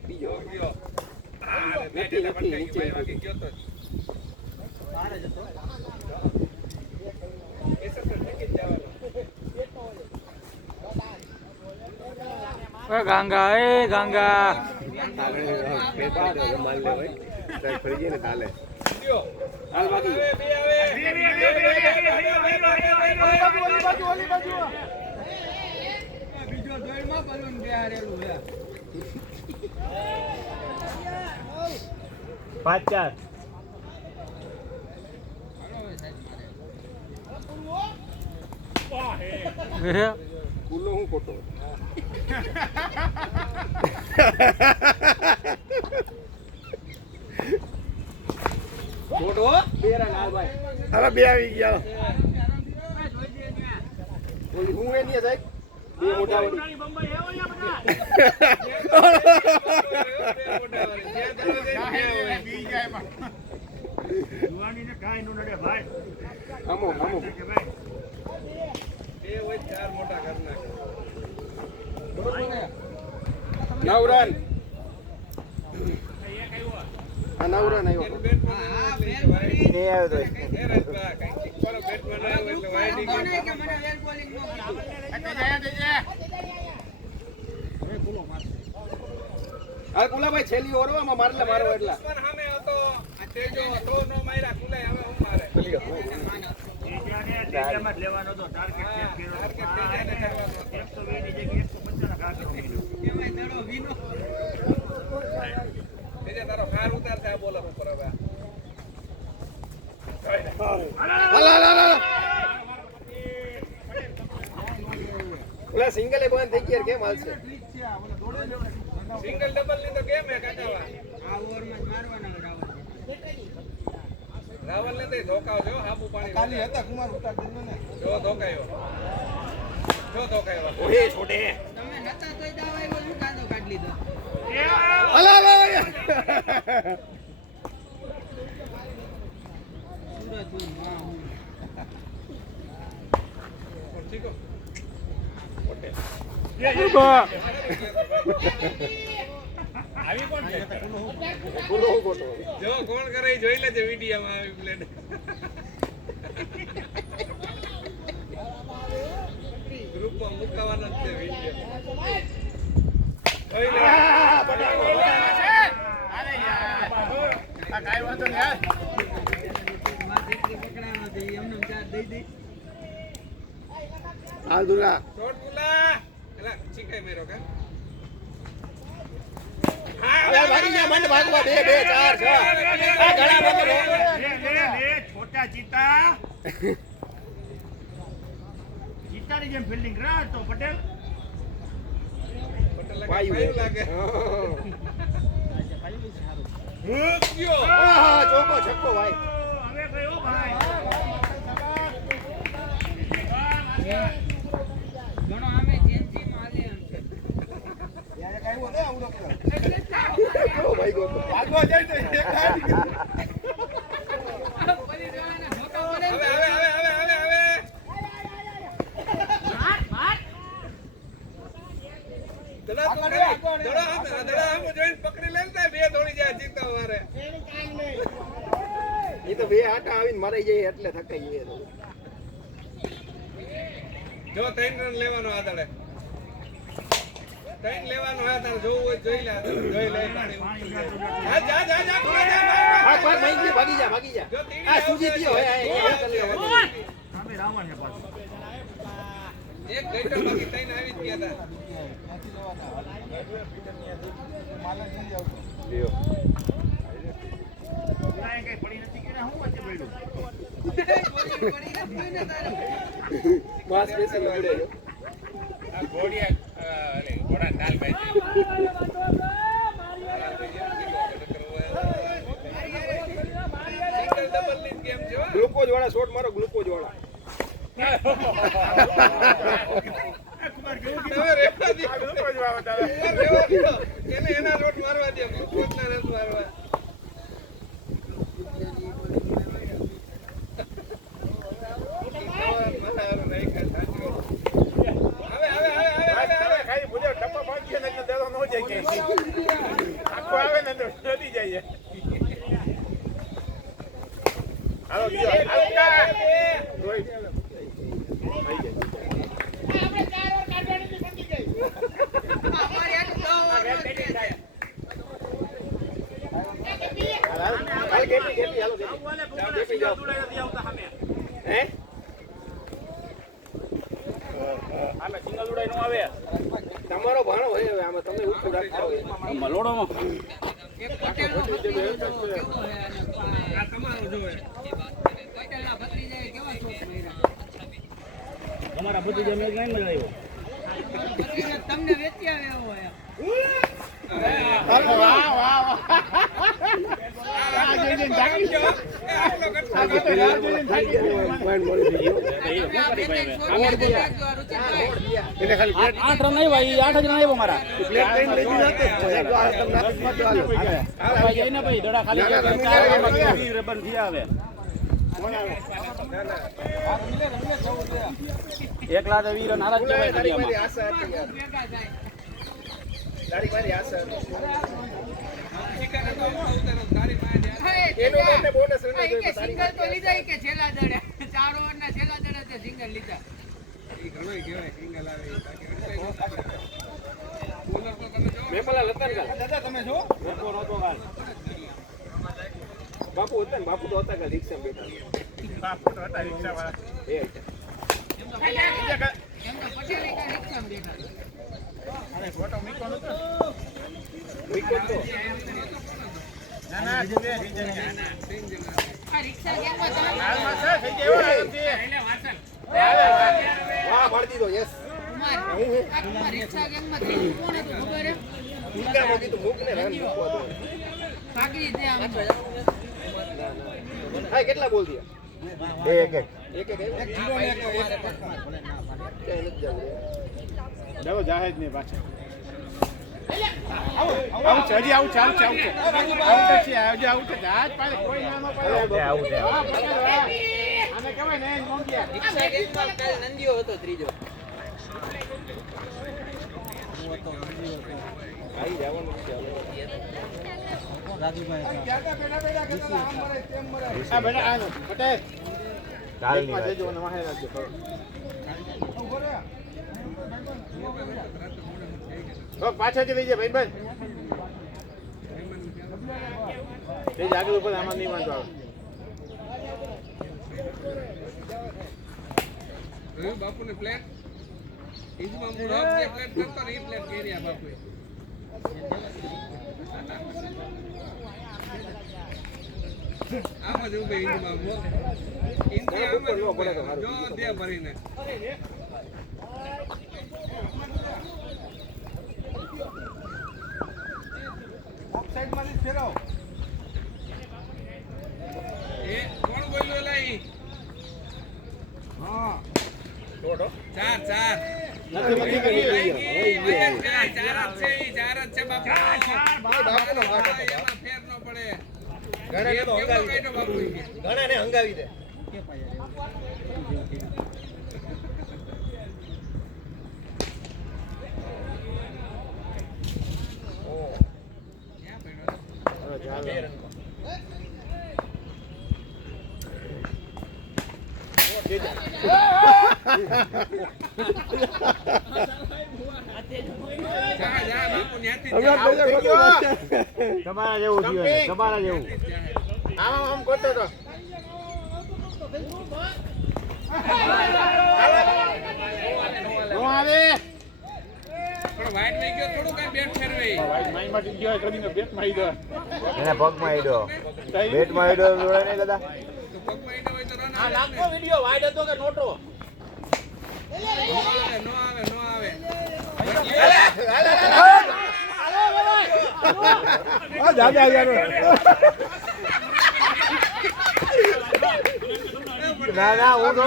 બીજો ગયો. આ બેટ એટલે પટકાઈ ગઈ વાગી ગયો તો. એ સર ઠેકી જ જવાનો. ગાંગા એ ગાંગા માલ લે ભાઈ. ટ્રાય ફરી ગઈ ને કાલે. ગયો. હાલ બાકી બે આવે. ઓલી બાજુ પાંચ ચાર કુલો હું ખોટો. ફોટો બેરા લાલ ભાઈ હાલો બે આવી ગયા. ઓલી હું એ નહીં સાહેબ બે મોટા વળી આમો આમો. બે હોય ચાર મોટા ઘર નાખે. 9 રન. આ 9 રન આવ્યો. બેટમેન ને આવ્યો તો એ રાજબા કઈ કીપર બેટમેન આવ્યો એટલે વાઈડિંગ હાલ કુલાભાઈ છેલ્લી ઓવરમાં મારલે મારો એટલા પણ સામે હતો આ તેજો તો નો માર્યા કુલે હવે હું મારે લેવાનો તો ટાર્ગેટ સેટ કર્યો ટાર્ગેટ સેટ કરવાનો 120 ની જગ્યાએ 155 ના ઘા કર્યો કેવાય દડો વિનો તેજે તારો કાર ઉતારતા આ બોલર ઉપર હવે હાલો હાલો હાલો. ઓલા સિંગલે બંધ થઈ ગયા કેમ હાલશે સિંગલ ડબલ ની તો કેમ હે કાકાવા રાવલ ને તે ધોકાવ જો હાબુ પાણી કાલી હતા કુમાર ઉતાર દીધો ને જો ધોકાયો ઓહે છોડે આવી કોણ છે જો કોણ કરે ઈ જોઈ લેજે વિડીયોમાં આવી પ્લેટ ગ્રુપમાં મુકાવાનો જ છે વિડીયો જોઈ લે અરે યાર આ કાઈ વાંધો નહીં હાલ દુર્ગા શોટ પુલા એલા ચીકાઈ મેરો કા ભાગી જા મને ભાગવા 2 2 4 6 આ ઘણા બધા લે છોટા ચીતા ચીતાની જેમ ફિલ્ડિંગ રાહ તો પટેલ વાયુ લાગે મૂક્યો હા ચોકો છક્કો ભાઈ હવે કયો ભાઈ ઘણો આમે જેન્સી માં આલે એમ છે યાર કાઈ હો દે આવડો ઓ ભાઈ ગો ભાગવા જાય તો એક પકડી લેતા બે દોડી જાય જીતા વારે એ તો બે આટા આવીને મરાઈ જાય એટલે થકાઈ જાય જો 3 રન લેવાનો આદળે 3 લેવાનો હે તારે જોવું હોય જોઈ લે જા જા જા ભાગી જા જો આ સુજી થયો હે સામે રાવણ છે પાછો એક ગઈટર બાકી 3 આવી જ ગયા હતા ના કઈ પડી નથી કે હું વચ્ચે પડ્યું માસ સ્પેશિયલ ઉડે આ ઘોડા નાલ ગ્લુકોઝ વાળા શોટ મારો ગ્લુકોઝ વાળા એને એના લોટ મારવા દે ગ્લુકોઝ ના રસ મારવા તમારો ભાણો હોય હવે આમાં તમે ઉઠું રાખતા હોય મલોડોમાં એક પટેલનો ભત્રીજો કેવો હે આ તમારો જોવે પટેલના ભત્રીજાએ કેવા શોખ માર્યા તમારા બધું જેમ નહીં મજાયો ભત્રીજા તમને વેચી આવે એવો હે આઠ રન આવ્યા 8 જ રન આવ્યા મારા ભાઈ ને ભાઈ દડા ખાલી 4 રન થયા આવે એકલા તો 20 રન હારા જ કહેવાય દુનિયામાં ભેગા જાય તારી મારી આશા એનો બોનસ સિંગલ તો લીધા કે છેલ્લા દડે 4 ઓવરના છેલ્લા દડે તે સિંગલ લીધા ઈ ઘણોય કહેવાય સિંગલ આવે મેપલા લતા ને દાદા તમે જો નહોતો ગાલ બાપુ હતા ને બાપુ તો હતા કે રિક્ષા બેઠા બાપુ તો હતા રિક્ષાવાળા એ એમ તો પટેલ એક રિક્ષામાં બેઠા અરે ફોટો મૂક્યો નતો વિકેટ તો ના ના જીતે આ રિક્ષા ગેમમાં તમે હાલમાં છે થઈ ગયો આરામથી એટલે વાસણ વાહ મારી દીધો યસ કુમાર આ કુમાર રિક્ષા ગેમમાં કોણ હતું ખબર હે ટીકામાં કીધું મૂક ને રન મૂકવા દો. હા કેટલા બોલ દિયા? એક એક એક એક ક્યાંય નથી જવું. જાઓ જાહેજ નહીં પાછા આવું છે હજી આવું છે આવું છે આવું છે આવું છે હજી આવું છે જહાજ પાસે કોઈ ના નો પડે આવું છે આને કહેવાય ને મોંઘિયા નંદીઓ હતો ત્રીજો આવી જવાનું છે હવે. હા બેટા આનો પટેલ કાલની માં વાત જજો અને વાહે રાખજો પાછળથી લઈ જાય ભાઈ બંધ આગળ ઉપર આમાં નહીં વાંધો આવે બાપુ ને પ્લેટ ઈજમાં હું રફ જે પ્લેટ કરતો ને એ પ્લેટ કેરી બાપુ આમાં જ ઉભે ઈજમાં ઇન્દ્રિય આમાં જ ઉભે જો દે ભરીને ઓફસાઈડ માંથી ફેરવો એ કોણ બોલ્યો લઈ હા ચાર ચાર નથી નથી કરી ચાર જ છે બાપુ બાપુનો વાંક હતો. એમાં ફેર ન પડે ઘણાને તો કેવો હંગાવી દે. કાઢ્યો બાપુ ઘણાને હંગાવી દે. જા જા બાપુ ન્યાથી તમારા જેવું થયું તમારા જેવું આમ આમ કરતો તો નો આવે પણ વાઈટ લઈ ગયો થોડું કઈ બેટ ફેરવે માઈ માં ગયો હોય કદીનો બેટ મારી દો એના પગમાં હેડો બેટમાં હેડો જોડે નહીં દાદા તો પગમાં ઈંડા હોય તો રન આ આવે નાખો વિડિયો વાઈડ હતો કે નોટો? નો આવે નો આવે દાદા યાર ના ના હું તો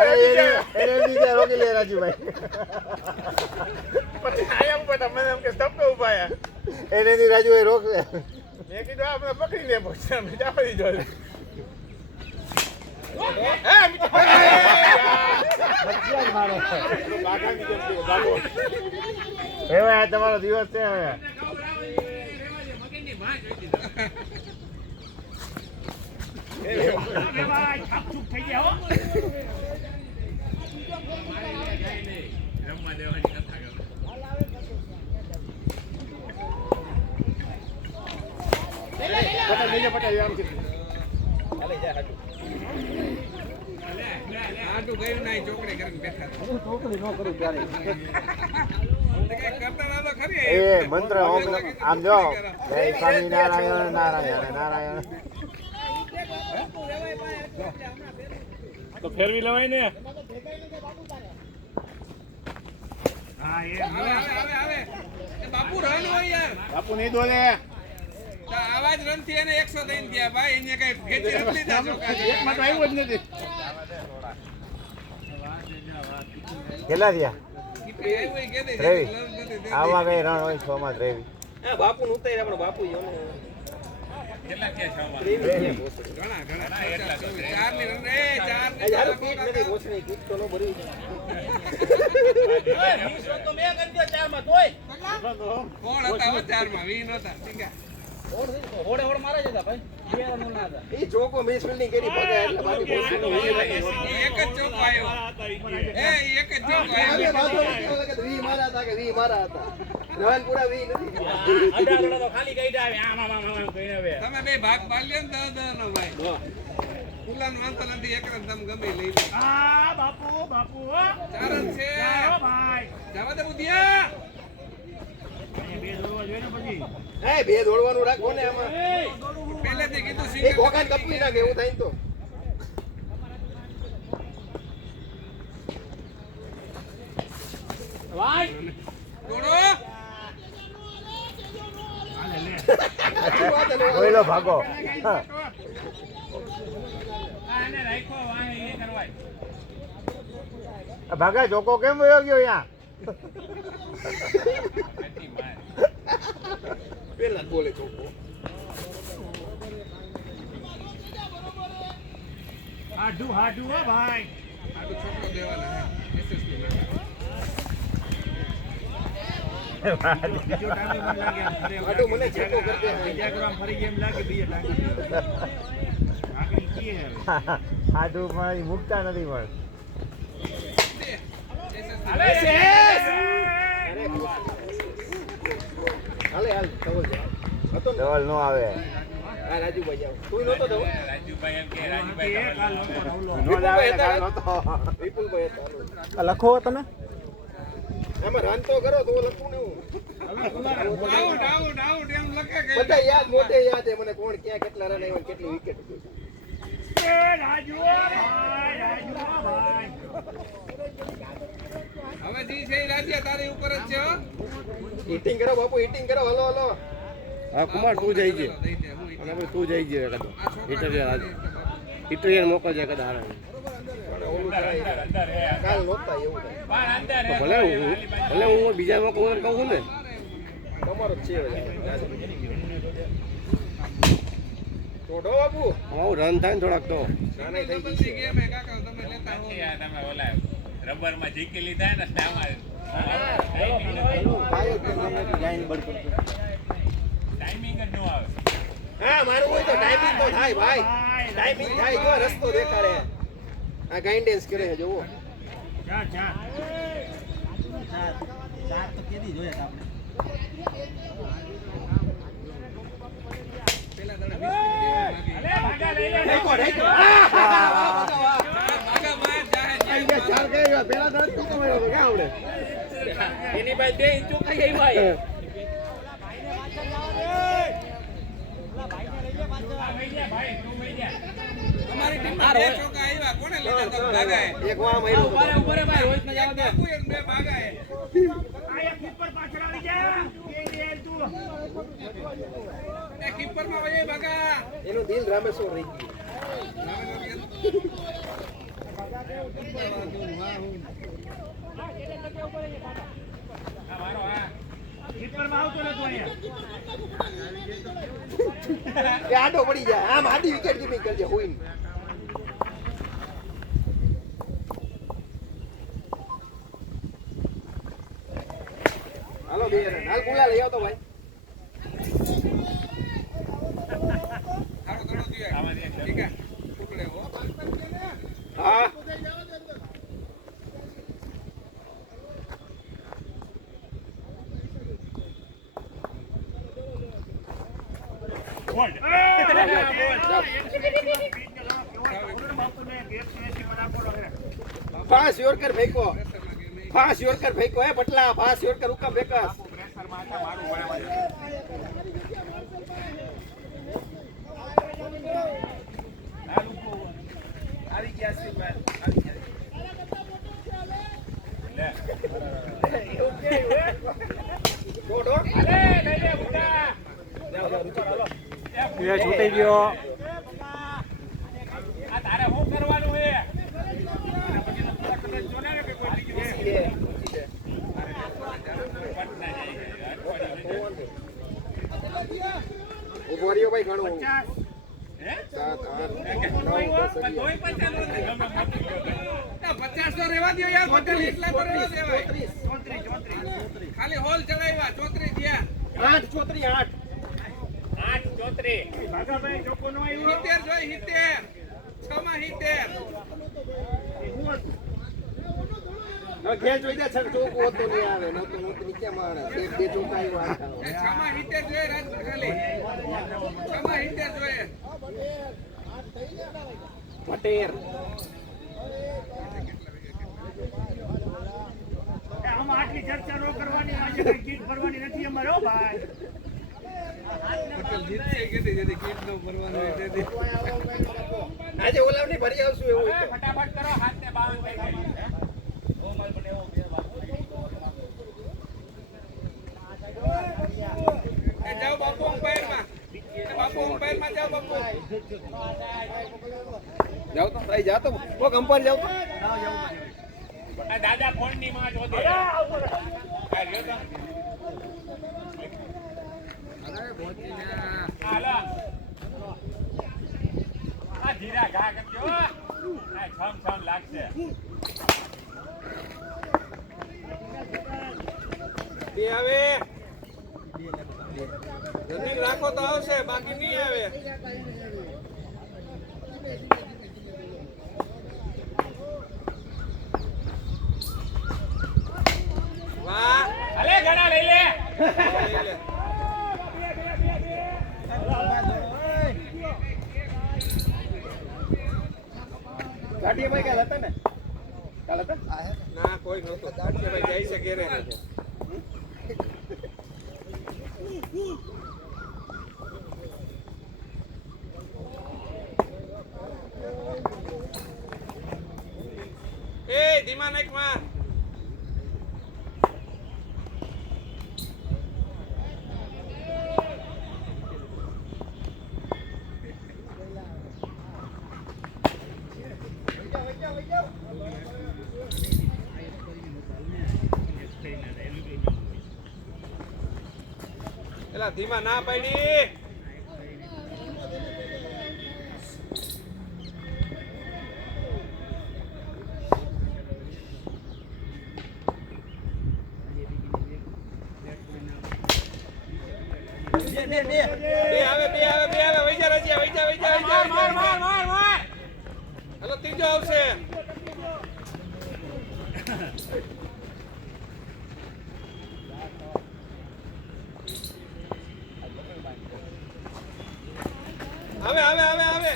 અરે એને બીજા રોકી લે રાજુભાઈ આયા ઉપર તમે એમ કે સ્ટપ ઉભા આયા એને ની રાજુભાઈ રોક લે મેં કીધું આપણે પકડીને પછી અમે જાપડી જોડે હવે આ તમારો દિવસ છે હવે પટેલ લઈ જા પટેલ આમ આટું ગયું નહીં ચોકડી કરીને બેઠા છોકરી નો કરું ત્યારે કઈ કરતા ના તો ખરી એ મંત્ર આમ જો જય સ્વામી નારાયણ નારાયણ નારાયણ તો ફેરવી લેવાય ને આવે આવે એ બાપુ રન હોય યાર બાપુ નહીં દોરે તો આવા જ રન થી એને 100 દઈને ગયા ભાઈ એને કઈ ખેંચી નથી લીધા ચોકા એક માં તો આવ્યો જ નથી કેટલા થયા ત્રેવીસ આવા કેટલા કઈ રણ હોય 6 માં 23 હા બાપુ નું ઉતાર્યા પણ બાપુ યો ક્યાં છે ઘણા ઘણા ચાર ની રન રે ચાર ને યાર કીટ નથી ઓછની કીટ તો નો ભરી તો મે કરી દો ચાર માં તોય કોણ હતા હવે ચાર માં 20 નતા ઠીક છે હોડે હોડ મારે જતા ભાઈ બે રન ના હતા ઈ જોકો મિસ ફિલ્ડિંગ કરી ભગે એટલે બાકી ઓછની નો એક જ ચોક આવ્યો એ એક જ ચોક આવ્યો વી મારા હતા કે વી મારા હતા નવાન પૂરા વી નથી અડાડો તો ખાલી ગઈ આવે આમ આમ આમ આમ કહીને હવે તમે બે ભાગ પાડ્યો ને દસ દસ નો ભાઈ ફૂલાન વાંધો નથી એક રન તમે ગમે લઈ લો આ બાપુ બાપુ ચાર જ છે જાઓ ભાઈ જવા દે બુધિયા બે દોડવા જોઈએ ને પછી હે બે દોડવાનું રાખો ને આમાં પહેલેથી કીધું એક સિંગલ વખત કપી નાખે એવું થાય ને તો ભાઈ દોડો કોઈલો ભાગો આને રાખો વાહ એ કરવાય ભાગા ચોકો કેમ વયો ગયો અહીંયા પેલા જ બોલે ચોખ્ખો. હાડું હાડું હો ભાઈ આટલું છોકરો દેવાના હે SSB ના. બીજો ટાઈમ મને લાગે આટલું મને છેકો કરી દે. બીજા ગ્રામ ફરી ગેમ લાગે બીજો ટાઈમ આગળ કી હે આટું પણ મૂકતા નથી પણ અરે હાલે હાલ ધવલ જા. હતો ને? ડબલ નો આવે હા રાજુભાઈ આવો. તું નહોતો ધવલ? રાજુભાઈ એમ કે રાજુભાઈ વિપુલભાઈ હતા ને? વિપુલભાઈ હતા. હાલો. લખો તમે એમાં રન તો કરો તો લખું ને હું. આઉટ આઉટ આઉટ એમ લખે કે બધા યાદ મોઢે યાદ છે મને કોણ ક્યાં કેટલા રન આવ્યા ને કેટલી વિકેટ હવે જી છે ઈ રાજ્ય તારી ઉપર જ છે હો. હિટિંગ કરો બાપુ હિટિંગ કરો હલો હલો હા કુમાર તું જઈ ગયો દઈ દે હું ઈ. અને પછી તું જઈ ગયો કદો આ છોકરા ઇન્ટરવ્યુ ઇન્ટરવ્યુ મોકલજે કદા હારા પણ ઓલું થાય. કાલ નહોતા એવું થાય. તો ભલે હું બીજા મોકલું કહું ને તમારો જ છે ટોટો બાપુ હું રન થાય ને થોડાક તો નાના થઈ ગઈ બધી છે. ગેમ હે કાકા તમે લેતા હો. તમે ઓલા રબર માં જીકી લીધા ને આમાં થાય જ નહીં. ટાઈમિંગ જ ન આવે હા મારું હોય તો ટાઈમિંગ તો થાય ભાઈ ટાઈમિંગ થાય જો રસ્તો દેખાડે આ ગાઈડન્સ કરે છે જોવો ચા ચા પેલા દાડે 20 મિનિટ અરે ભાગા લઈ લે ઢેકો ઢેકો વાહ વાહ ભાગા માર જાહે આઈ ગયા ચાર કઈ ગયા પેલા તો તો કમાયો તો ક્યાં આવડે એની ભાઈ બે ઇંચો ખાઈ ભાઈ અમારી ટીમમાં બે ચોકા આવ્યા કોણે લીધા તો ભાગા હે. એક વા માર્યો ઉપર ભાઈ રોહિત ને એક બાપુ એક બે ભાગા હે. આયા કીપર પાછળ આવી ગયા એ તું એ કીપરમાં વહી ભાગા. એનું દિલ રામેશ્વર રહી ગયું મારો આ કીપર માં આવતો નતો અહીંયા એ આડો પડી જાય આમ આડી વિકેટ કીપિંગ કરજે હોઈન હાલો બે રન હાલ ગુલા લઈ આવતો ભાઈ હારો દડો દીએ. ઠીક હે ટુકડે હો. હા ફાસ યોરકર ફેંકો ફાસ યોરકર ફેંકો હે પટલા ફાસ યોરકર ઉકા ફેંકસ આવી ગયા છે ભાઈ આવી ગયા છોડો અરે લઈ લે બુડા એ છૂટી ગયો આ તારે શું કરવાનું હે પછી તો થોડા કલર જોને કે કોઈ બીજું હે ઉભો રહ્યો ભાઈ ઘણું 50 હે 7 8 તોય 50 નો ગમે મોટી એ 50 તો રહેવા દ્યો યાર હોટલ એટલા તો રહેવા દેવાય. 34 ખાલી હોલ ચડાવ્યા 34 થયા. 8 ચોત્રી 8 34 ભાગાભાઈ ચોકો નો આવ્યો 70 જોઈ 70 6 માં 70. હવે ખેલ જોઈ દે છક ચોકો હોતો નહીં આવે નહોતો નીચે માણે બે ચોકા આવ્યો એ 6 માં 70 જોઈ રાજપુર ખાલી 6 માં 70 જોઈ. પટેર આમાં આટલી ચર્ચા નો કરવાની આજે કઈ ગીત ભરવાની નથી અમારે હો ભાઈ હોટલ જીતશે કે જેથી કીટ નો ભરવાનું હોય તેથી. આજે ઓલાવની ભરી આવશું એવું હોય તો. ફટાફટ કરો હાથ ને બાવન થઈ જાય એ જાઓ બાપુ ઉપાય બાપુ umpire માં જાઓ બાપુ. જાઓ તો ભાઈ જાઓ તો કોક અંપાયર જાઓ તો આ દાદા ફોન ની માં જોદે આ લ્યો તો હાલો આ ધીરા ઘા કરજો આ છમ લાગશે તે આવે જમીન રાખો તો આવશે બાકી નહીં આવે. વાહ અલે ઘણા લઈ લે લઈ લે. ગાડીએ ભાઈ કાલ હતા ને કાલ હતા ના કોઈ નહોતું ભાઈ જઈ છે ઘેરે. એ ધીમા નાખ માં. એલા ધીમા ના પાડી. બે આવે વૈજા રજ્યા વૈજા. હલો ત્રીજો આવશે. આવે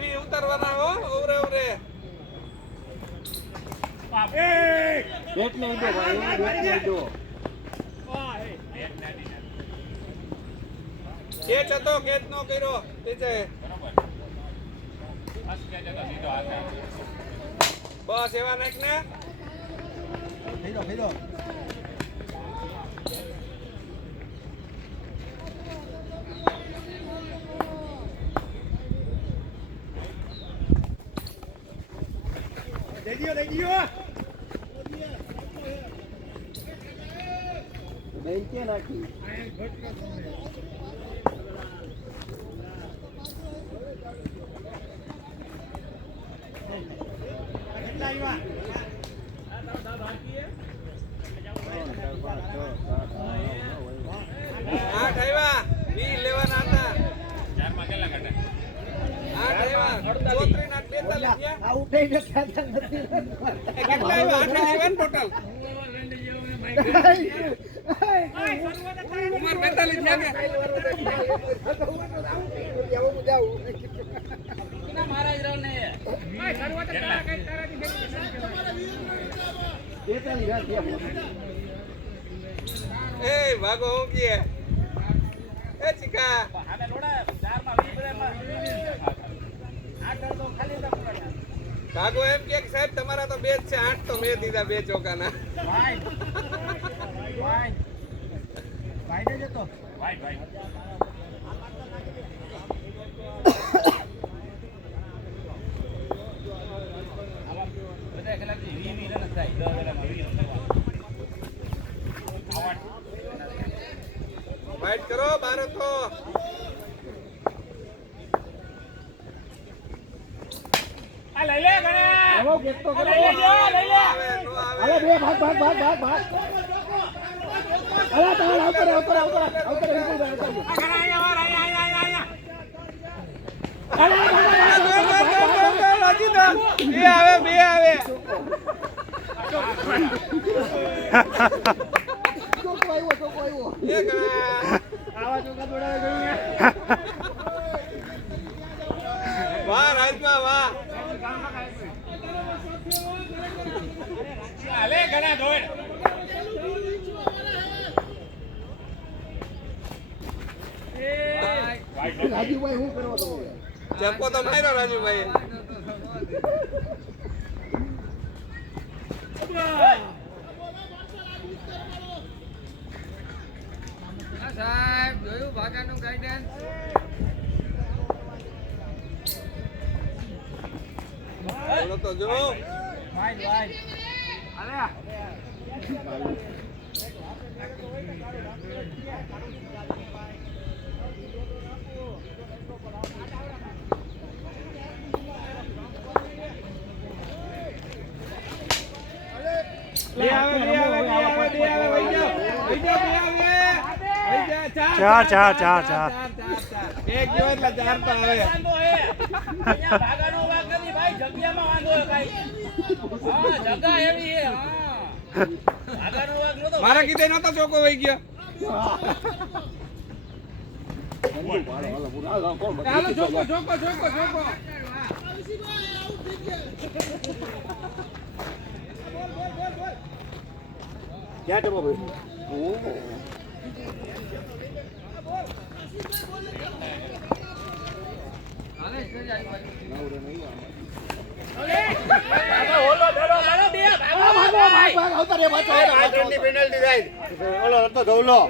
વી ઉતારવાના હો. ઓવરે બેટ ને દો ભાઈ બેટ ને દો કેચ હતો કેચ નો કર્યો તે બસ એવા નાખ ને. બેંચે નાખી આઠ આવ્યા 20 લેવાના હતા. ચારમાં કેટલા કાઢે 8 આવ્યા 34 ના 43 થયા. આઉટ થઈ ગયા નથી કેટલા આવ્યા 8 આવ્યા ને ટોટલ. ઉમર 42 થયા કે મહારાજ રાવ ને એ ભાગો હું કે એ ચિકા આને લોડા ચારમાં 20 તો ખાલી ભાગો એમ કે સાહેબ તમારા તો બે જ છે 8 તો મેં દીધા બે ચોકાના. ભાઈ બધા કલાકથી 20 રન થાય 10 ઓવરમાં 20 રન ફાઇટ કરો બારો તો. આ લઈ લે ગણા આવો ગેટ તો કરો લઈ લે નો આવે અરે બે ભાગ અલા તાલ આવતર ગણા આયા બે આવે ચોકો આવ્યો એ ગણા આવા ચોકા દોડાવે ગયું વાહ રાજમાં વાહ. લે ગણા દોડ રાજુભાઈ શું કરવા તમે ચપ્પો તો માર્યો રાજુભાઈ. સાહેબ જોયું ભાગાનું ગાઈડન્સ બોલો તો જો એક જો એટલે ચાર તો આવે વાંધો હે અહીંયા ભાગાનો વાગ નથી ભાઈ જગ્યામાં વાંધો હે ભાઈ હા જગ્યા એવી હે હા ભાગાનો વાગ નતો મારા કીધે નતો ચોકો વઈ ગયો હાલો ચોકો ચોકો ચોકો ચોકો ક્યાં ટપો ભાઈ પેનલ્ટી થાય ઓલો હતો ધવલો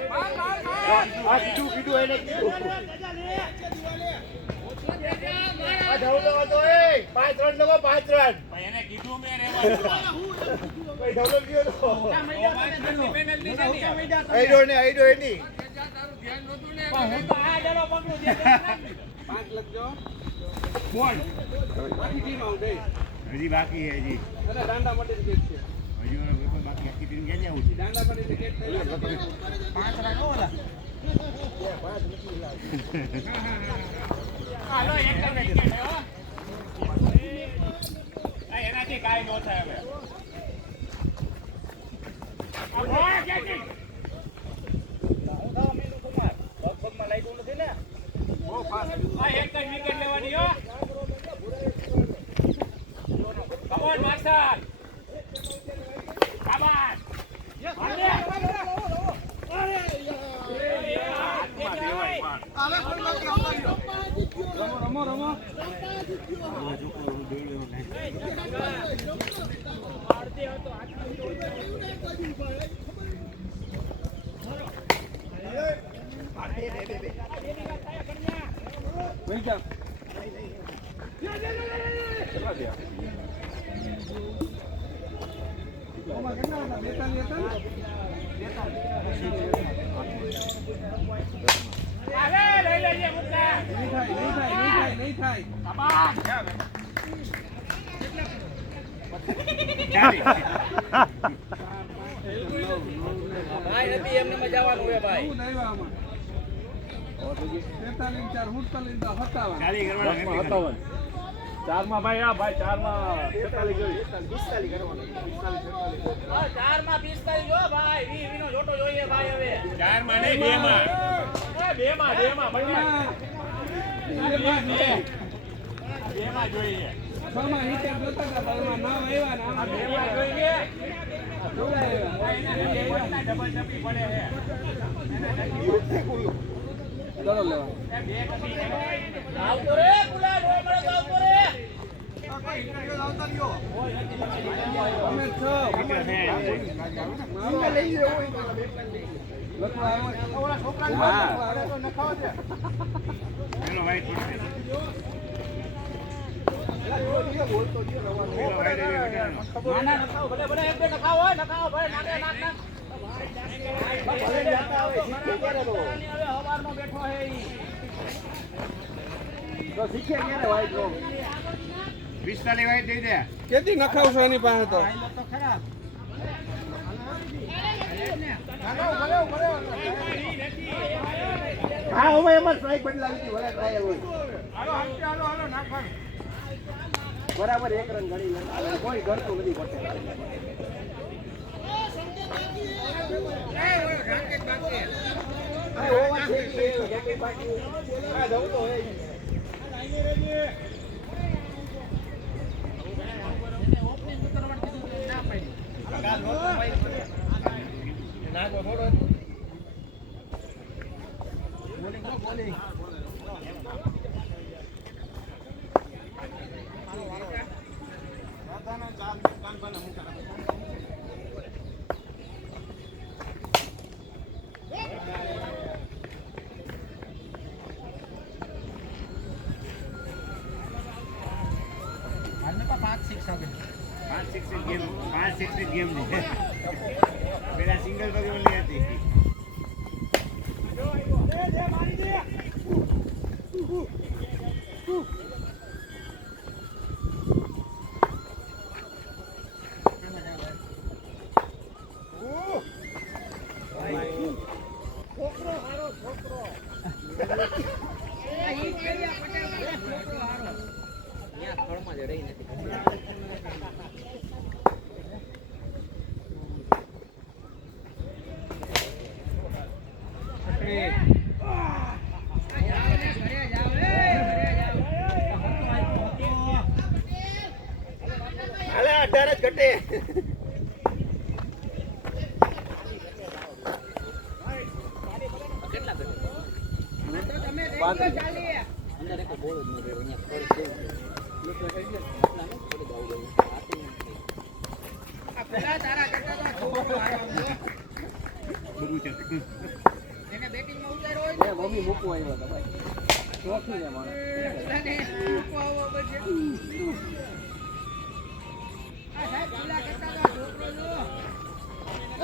આ કીધું એને કીધું આ ધવલો હતો એ 5 રન લગો 5 રન એને કીધું મે રેવાનું ભાઈ ધવલો ગયો તો પેનલ્ટી છે આઈડો એની હું તો આ ડરો પકડું દે 5 લખજો બોલ બાકી ટીમ આઉટ હે હજી બાકી હે હજી અને દાંડા માટે વિકેટ છે હજી બાકી આખી ટીમ ક્યાં આવું છે દાંડા માટે વિકેટ થઈ 5 રન ઓલા હાલો એક જ વિકેટ હે હો આ એનાથી કાઈ નો થાય હવે આ બોય કેકી લગભગમાં લાગ્યું નથી ને બહુ ફાસ્ટ આ એક જ વિકેટ લેવાની હો કમોન માર્શલ શાબાશ રમો રમો વઈ જા કેટલા થયા ઓમાં કેટલા હતા 42 અરે લઈ લેજે મુદ્દા નહીં થાય શાબાશ ભાઈ નથી એમને મજાવાનું હે ભાઈ શું દેવા આમાં 43 4 47 57 ખાલી કરવાના 4 માં ભાઈ આ ભાઈ 4 માં 46 જોઈ 4 માં 45 જો ભાઈ વી નો જોટો જોઈએ ભાઈ હવે 4 માં નહીં 2 માં બે માં બન્યા બે માં જોઈએ છમાં હિટર જોતા હતા બલમાં નામ આવ્યા ને આમાં બે માં જોઈએ ડબલ ચપી પડે છે ચલો લેવા આવતો રે ગુલાલ હોય મળે તો આવતો રે અમે છો લઈ ગયો ઓલા છોકરાને તો નખાવ છે પેલો વાઈટ નાના નખાવ ભલે ભલે એક બે નખાવ હોય નખાવ ભાઈ નાને નાખ નાખ હવે હવારનો બેઠો હે ઈ તો શીખે ક્યારે વાઈટ રો 45 વાઈટ દઈ દે કેતી નખાવશો એની પાસે તો હા હવે એમાં સ્ટ્રાઇક બદલાવી હતી વળે ટ્રાય હોય હાલો નાખવાનું બરાબર 1 રન ગણી લે કોઈ ઘરતું નથી પટે 5-6 ગેમ ની પેલા સિંગલ તો ઓલી હતી હાલે 18 જ ઘટે મમ્મી મૂકવા આવ્યા હતા ભાઈ શોખી ને માણસ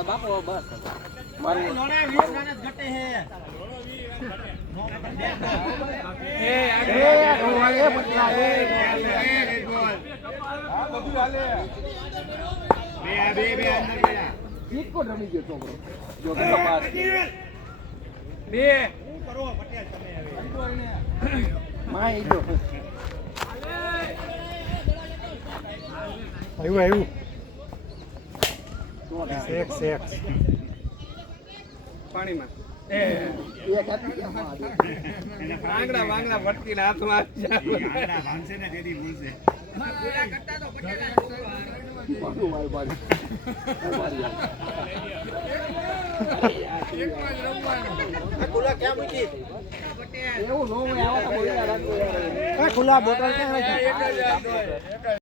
બાપુ બસ મારું રમી ગયો છોકરો જો પાસ માં ઈ ગયો પાણીમાં એક હતી વાંગડા વાંગડા ભટકીને હાથમાં ભાંગશે ને તેથી ભૂલશે મારું મારી મારી ખુલ્લા ક્યાં મૂકી એવું ન હોય આવા તો બોલ્યા રાખો ખુલ્લા બોટલ ક્યાં રાખી